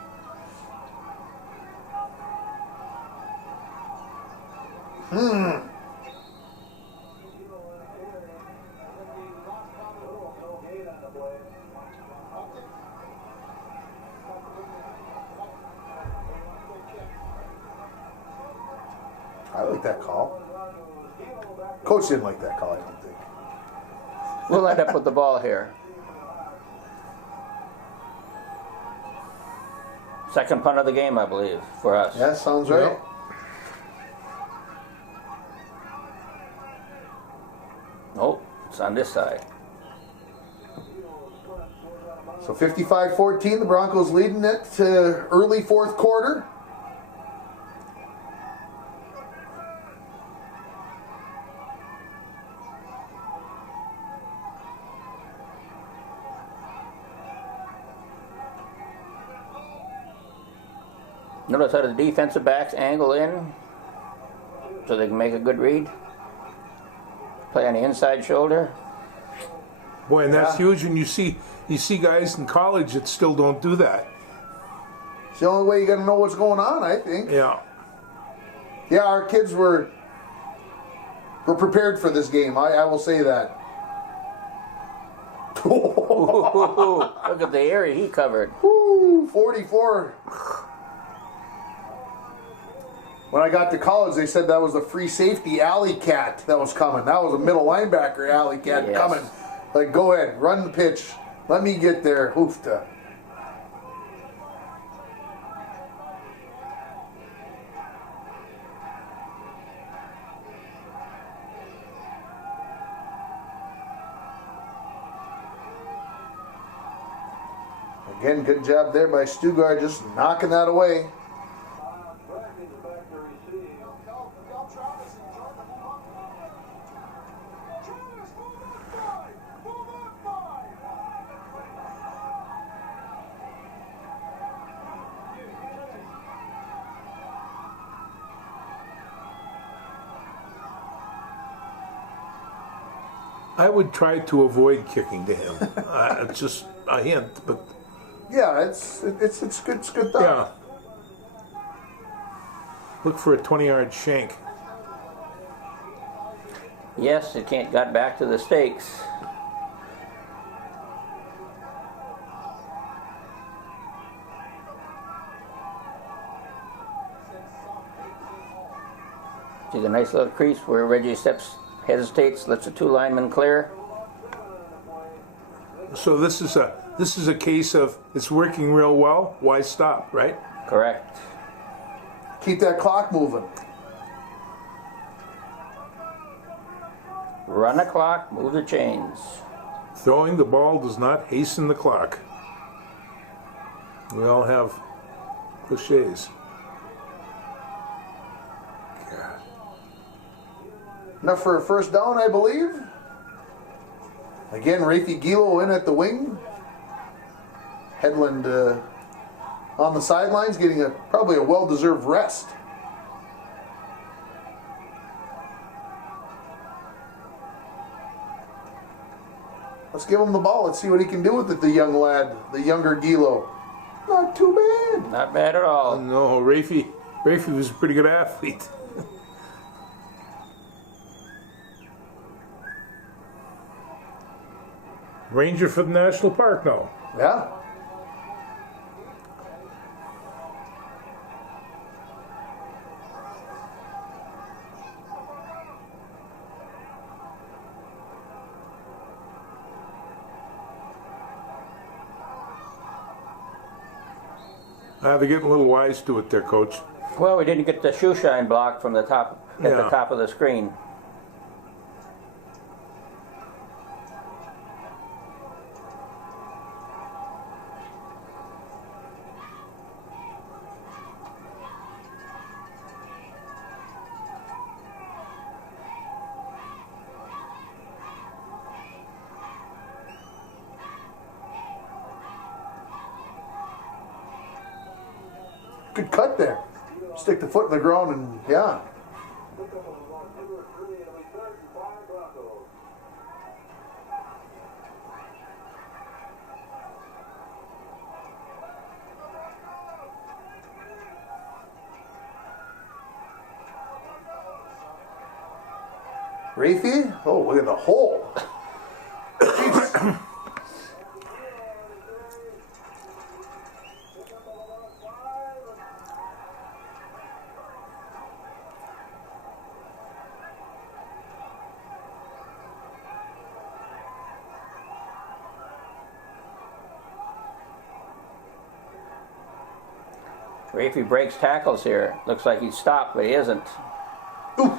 I like that call. Coach didn't like that call, I don't think. We'll end up with the ball here. Second punt of the game, I believe, for us. Yeah, sounds right. Oh, it's on this side. So 55-14, the Broncos leading it to early fourth quarter. Notice how the defensive backs angle in so they can make a good read. Play on the inside shoulder. Boy, and that's huge. And you see guys in college that still don't do that. It's the only way you got to know what's going on, I think. Yeah. Yeah, our kids were prepared for this game. I will say that. Look at the area he covered. Woo, 44. When I got to college, they said that was the free safety alley cat that was coming. That was a middle linebacker alley cat coming. Like, go ahead, run the pitch. Let me get there. Hoofta. Again, good job there by Stugard, just knocking that away. I would try to avoid kicking to him. It's just a hint, but yeah, it's good. It's good thought. Yeah. Look for a 20-yard shank. Yes, it can't got back to the stakes. See the nice little crease where Reggie steps, hesitates, lets the two linemen clear. So this is a case of it's working real well. Why stop, right? Correct. Keep that clock moving. Run the clock, move the chains. Throwing the ball does not hasten the clock. We all have cliches. God. Enough for a first down, I believe. Again, Rafi Gilo in at the wing. Headland on the sidelines, getting probably a well-deserved rest. Let's give him the ball. Let's see what he can do with it, the young lad, the younger Gilo. Not too bad. Not bad at all. No, Rafi was a pretty good athlete. Ranger for the National Park now. Yeah. They're getting a little wise to it there, Coach. Well, we didn't get the shoe shine block from the top, at the top of the screen. Good cut there. Stick the foot in the ground and, yeah. Rafey? Oh, look at the hole. Jeez. Rafey breaks tackles here. Looks like he's stopped, but he isn't. Ooh.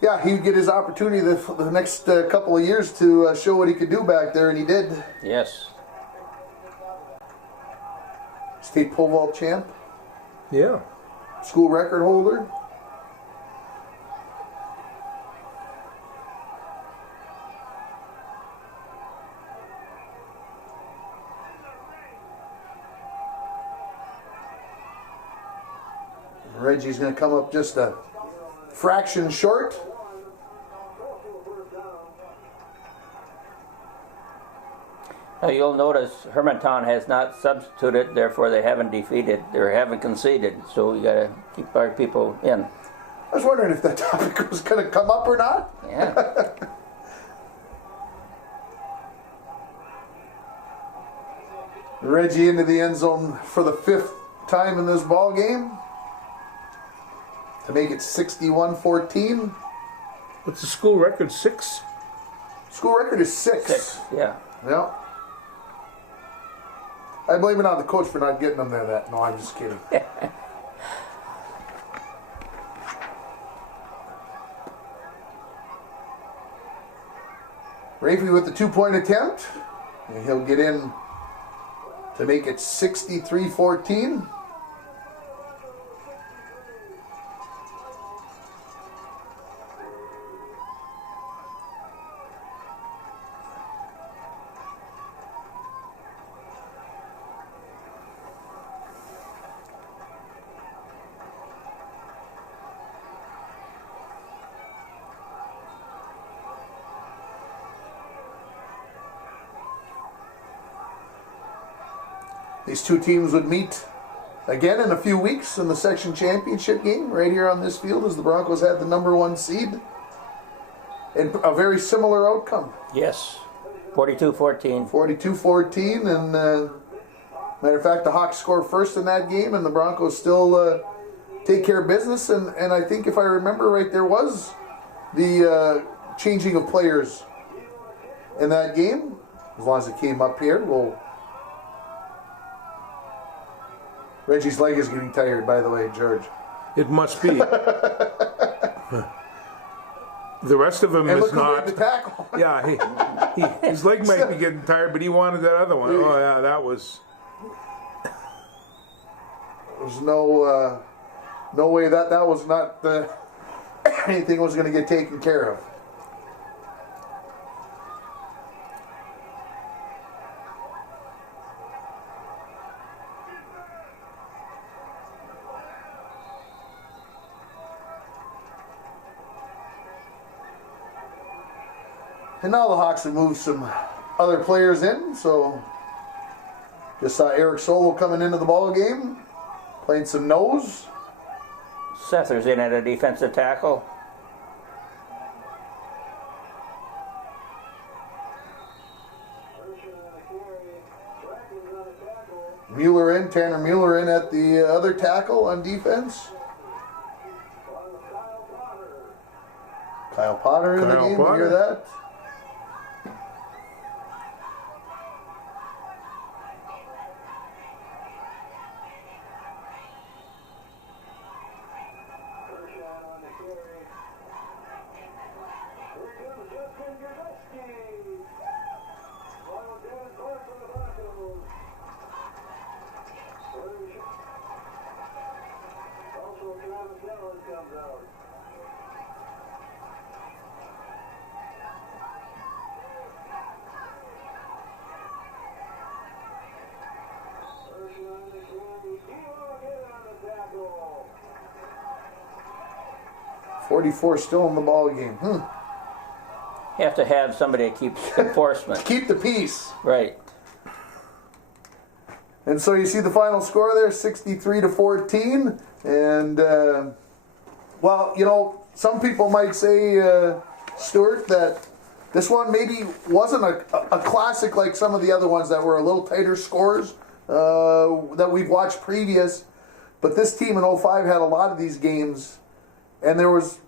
Yeah, he'd get his opportunity the next couple of years to show what he could do back there, and he did. Yes. State pole vault champ. Yeah. School record holder. Reggie's going to come up just a fraction short. Now you'll notice Hermantown has not substituted, therefore they haven't defeated, or haven't conceded. So we got to keep our people in. I was wondering if that topic was going to come up or not. Yeah. Reggie into the end zone for the 5th time in this ball game to make it 61-14. What's the school record? 6? School record is 6. 6, yeah. Yeah. I blame it on the coach for not getting them there. No, I'm just kidding. Rafey with the 2-point attempt, and he'll get in to make it 63-14. These two teams would meet again in a few weeks in the section championship game right here on this field as the Broncos had the #1 seed. And a very similar outcome. Yes. 42-14. 42-14, and matter of fact, the Hawks score first in that game, and the Broncos still take care of business. And I think if I remember right, there was the changing of players in that game. As long as it came up here, we'll... Reggie's leg is getting tired, by the way, George. It must be. The rest of him And is look who not. made the tackle. Yeah, his leg might be getting tired, but he wanted that other one. Oh yeah, that was. There's no way that was not anything was going to get taken care of. And now the Hawks have moved some other players in, so just saw Eric Solo coming into the ball game, playing some nose. Sether's in at a defensive tackle. Tanner Mueller in at the other tackle on defense. Kyle Potter in the game, you hear that? .44 still in the ball game. You have to have somebody to keep enforcement. Keep the peace. Right. And so you see the final score there, 63-14, and Well, some people might say, Stuart, that this one maybe wasn't a classic like some of the other ones that were a little tighter scores that we've watched previous. But this team in 05 had a lot of these games, and there was,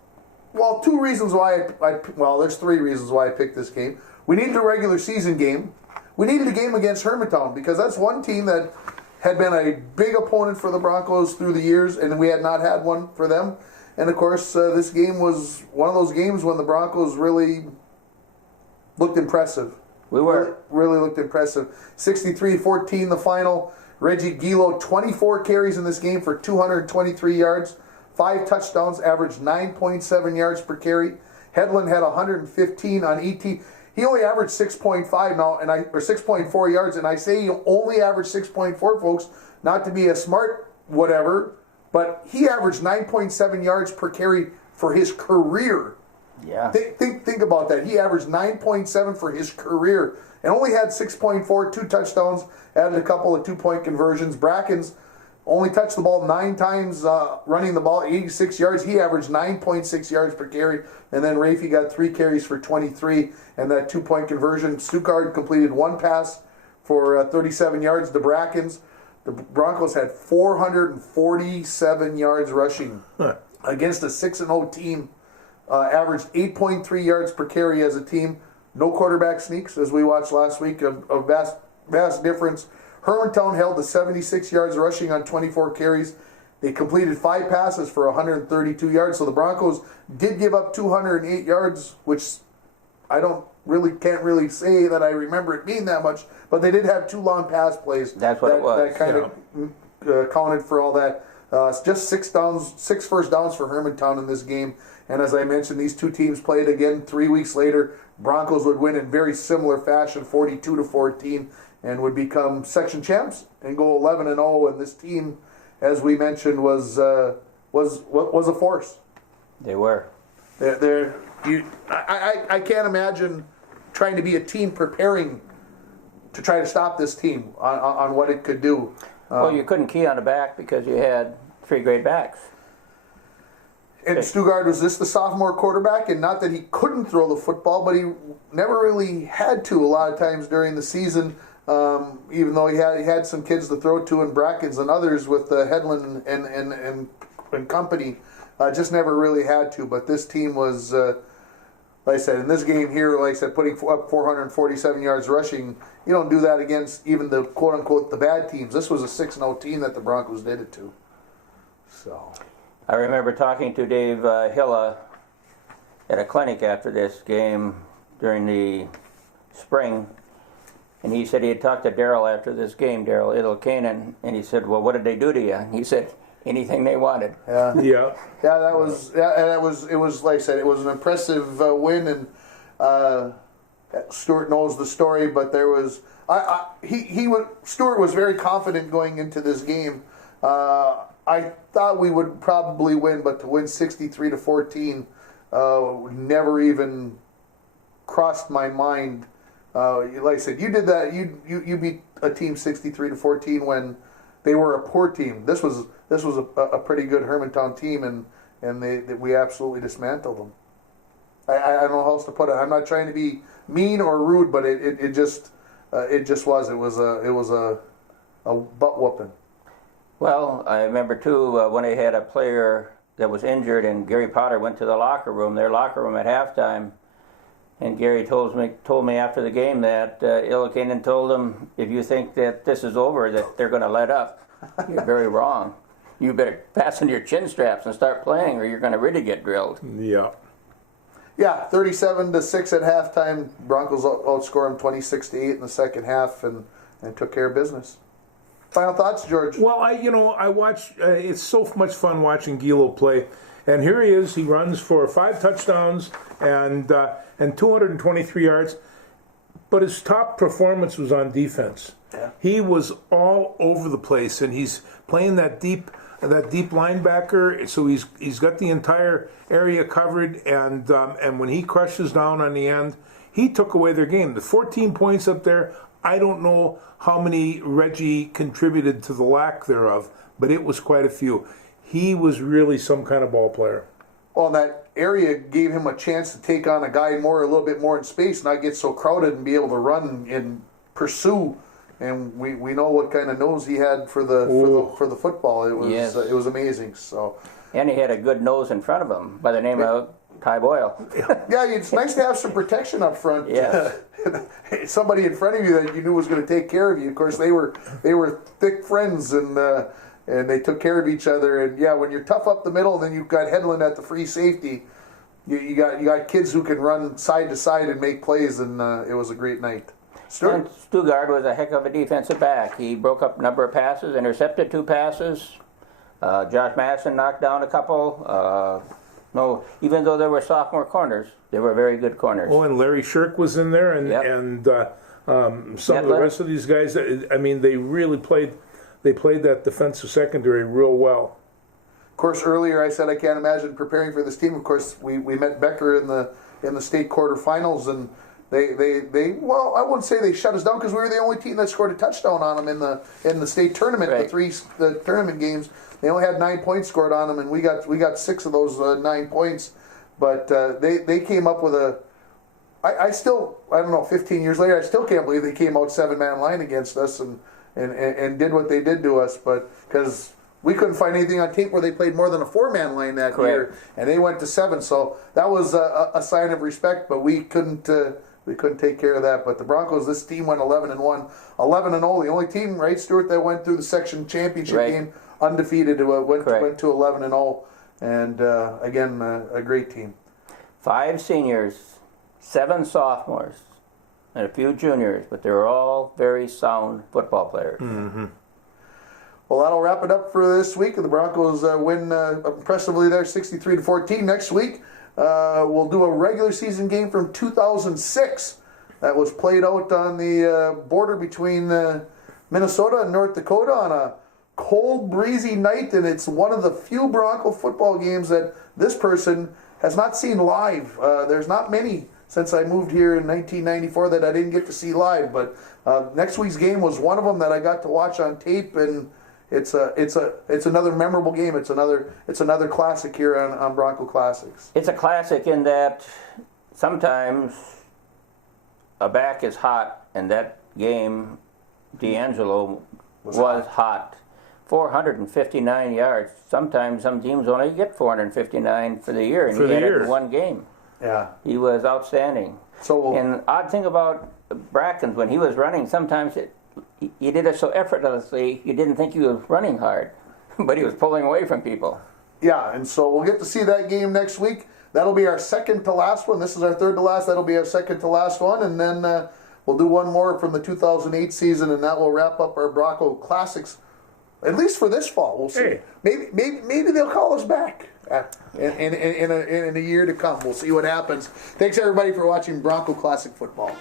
two reasons why there's three reasons why I picked this game. We needed a regular season game. We needed a game against Hermantown because that's one team that had been a big opponent for the Broncos through the years, and we had not had one for them. And of course, this game was one of those games when the Broncos really looked impressive. We were. Really looked impressive. 63-14 the final. Reggie Gilo, 24 carries in this game for 223 yards, 5 touchdowns, averaged 9.7 yards per carry. Hedlund had 115 on ET. He only averaged 6.5 now, or 6.4 yards, and I say he only averaged 6.4, folks, not to be a smart whatever, but he averaged 9.7 yards per carry for his career. Yeah. Think about that. He averaged 9.7 for his career and only had 6.4, 2 touchdowns, added a couple of 2-point conversions. Brackens only touched the ball 9 times, running the ball 86 yards. He averaged 9.6 yards per carry. And then Rafi got 3 carries for 23 and that 2-point conversion. Stuttgart completed 1 pass for 37 yards. The Brackens, the Broncos had 447 yards rushing against a 6-0 team. Averaged 8.3 yards per carry as a team. No quarterback sneaks, as we watched last week, a vast difference. Hermantown held to 76 yards rushing on 24 carries. They completed 5 passes for 132 yards. So the Broncos did give up 208 yards, which I can't really say that I remember it being that much. But they did have 2 long pass plays. That's what it was. That kind of counted for all that. Just 6 first downs for Hermantown in this game. And as I mentioned, these two teams played again 3 weeks later. Broncos would win in very similar fashion, 42-14, and would become section champs and go 11-0. And this team, as we mentioned, was a force. They were. I can't imagine trying to be a team preparing to try to stop this team on what it could do. Well, you couldn't key on the back because you had 3 great backs. And Stuttgart was the sophomore quarterback, and not that he couldn't throw the football, but he never really had to a lot of times during the season, even though he had some kids to throw to and Brackens and others with Hedlund and company. Just never really had to. But this team was, like I said, in this game here, like I said, putting up 447 yards rushing, you don't do that against even the quote-unquote the bad teams. This was a 6-0 team that the Broncos did it to. So I remember talking to Dave Hilla at a clinic after this game during the spring, and he said he had talked to Daryl after this game, Daryl Idelkanen, and he said, "Well, what did they do to you?" And he said, "Anything they wanted." Yeah. Yeah. Yeah, it was like I said, it was an impressive win, and Stuart knows the story, but there was Stuart was very confident going into this game. I thought we would probably win, but to win 63-14 never even crossed my mind. Like I said, you did that. You beat a team 63-14 when they were a poor team. This was a pretty good Hermantown team, and we absolutely dismantled them. I don't know how else to put it. I'm not trying to be mean or rude, but it just was. It was a butt whooping. Well, I remember too when they had a player that was injured, and Gary Potter went to their locker room at halftime, and Gary told me after the game that Idelkanen told him, "If you think that this is over, that they're going to let up, you're very wrong. You better fasten your chin straps and start playing, or you're going to really get drilled." Yeah. Yeah, 37-6 at halftime. Broncos outscored them 26-8 in the second half, and took care of business. Final thoughts, George? Well, I watch. It's so much fun watching Gilo play, and here he is. He runs for 5 touchdowns and 223 yards, but his top performance was on defense. Yeah. He was all over the place, and he's playing that deep linebacker. So he's got the entire area covered, and when he crushes down on the end, he took away their game. The 14 points up there. I don't know how many Reggie contributed to the lack thereof, but it was quite a few. He was really some kind of ball player. Well, that area gave him a chance to take on a guy a little bit more in space, not get so crowded and be able to run and pursue. And we know what kind of nose he had for the football. It was it was amazing. So. And he had a good nose in front of him by the name of Ty Boyle. Yeah, it's nice to have some protection up front. Yes. Somebody in front of you that you knew was going to take care of you. Of course, they were thick friends and they took care of each other. And yeah, when you're tough up the middle, then you've got Hedlund at the free safety. You got kids who can run side to side and make plays, and it was a great night. And Stugard was a heck of a defensive back. He broke up a number of passes, intercepted 2 passes. Josh Madison knocked down a couple. No, even though there were sophomore corners, they were very good corners. Oh, and Larry Shirk was in there, and some of the rest of these guys. I mean, they really played. They played that defensive secondary real well. Of course, earlier I said I can't imagine preparing for this team. Of course, we met Becker in the state quarterfinals, and they well, I wouldn't say they shut us down because we were the only team that scored a touchdown on them in the state tournament. Right. The tournament games, they only had 9 points scored on them, and we got 6 of those 9 points. But they came up with a. I don't know, 15 years later, I still can't believe they came out 7-man line against us and did what they did to us. But because we couldn't find anything on tape where they played more than a 4-man line that year, and they went to 7. So that was a sign of respect. But we couldn't take care of that. But the Broncos, this team went 11-1, 11-0. The only team, right, Stuart, that went through the section championship game undefeated. Went to 11-0, and again, a great team. 5 seniors, 7 sophomores, and a few juniors, but they were all very sound football players. Mm-hmm. Well, that'll wrap it up for this week. The Broncos win impressively there, 63-14. Next week, we'll do a regular season game from 2006 that was played out on the border between Minnesota and North Dakota on a cold, breezy night, and it's one of the few Bronco football games that this person has not seen live. There's not many since I moved here in 1994 that I didn't get to see live, but next week's game was one of them that I got to watch on tape, and it's another memorable game. It's another classic here on Bronco Classics. It's a classic in that sometimes a back is hot, and that game, D'Angelo was hot. 459 yards. Sometimes some teams only get 459 for the year, and he had it in one game. Yeah, he was outstanding. And the odd thing about Brackens, when he was running, sometimes he did it so effortlessly, you didn't think he was running hard, but he was pulling away from people. Yeah, and so we'll get to see that game next week. That'll be our second to last one. This is our third to last. That'll be our second to last one, and then we'll do one more from the 2008 season, and that will wrap up our Bronco Classics, at least for this fall. We'll see. Hey. Maybe they'll call us back in a year to come. We'll see what happens. Thanks everybody for watching Bronco Classic Football.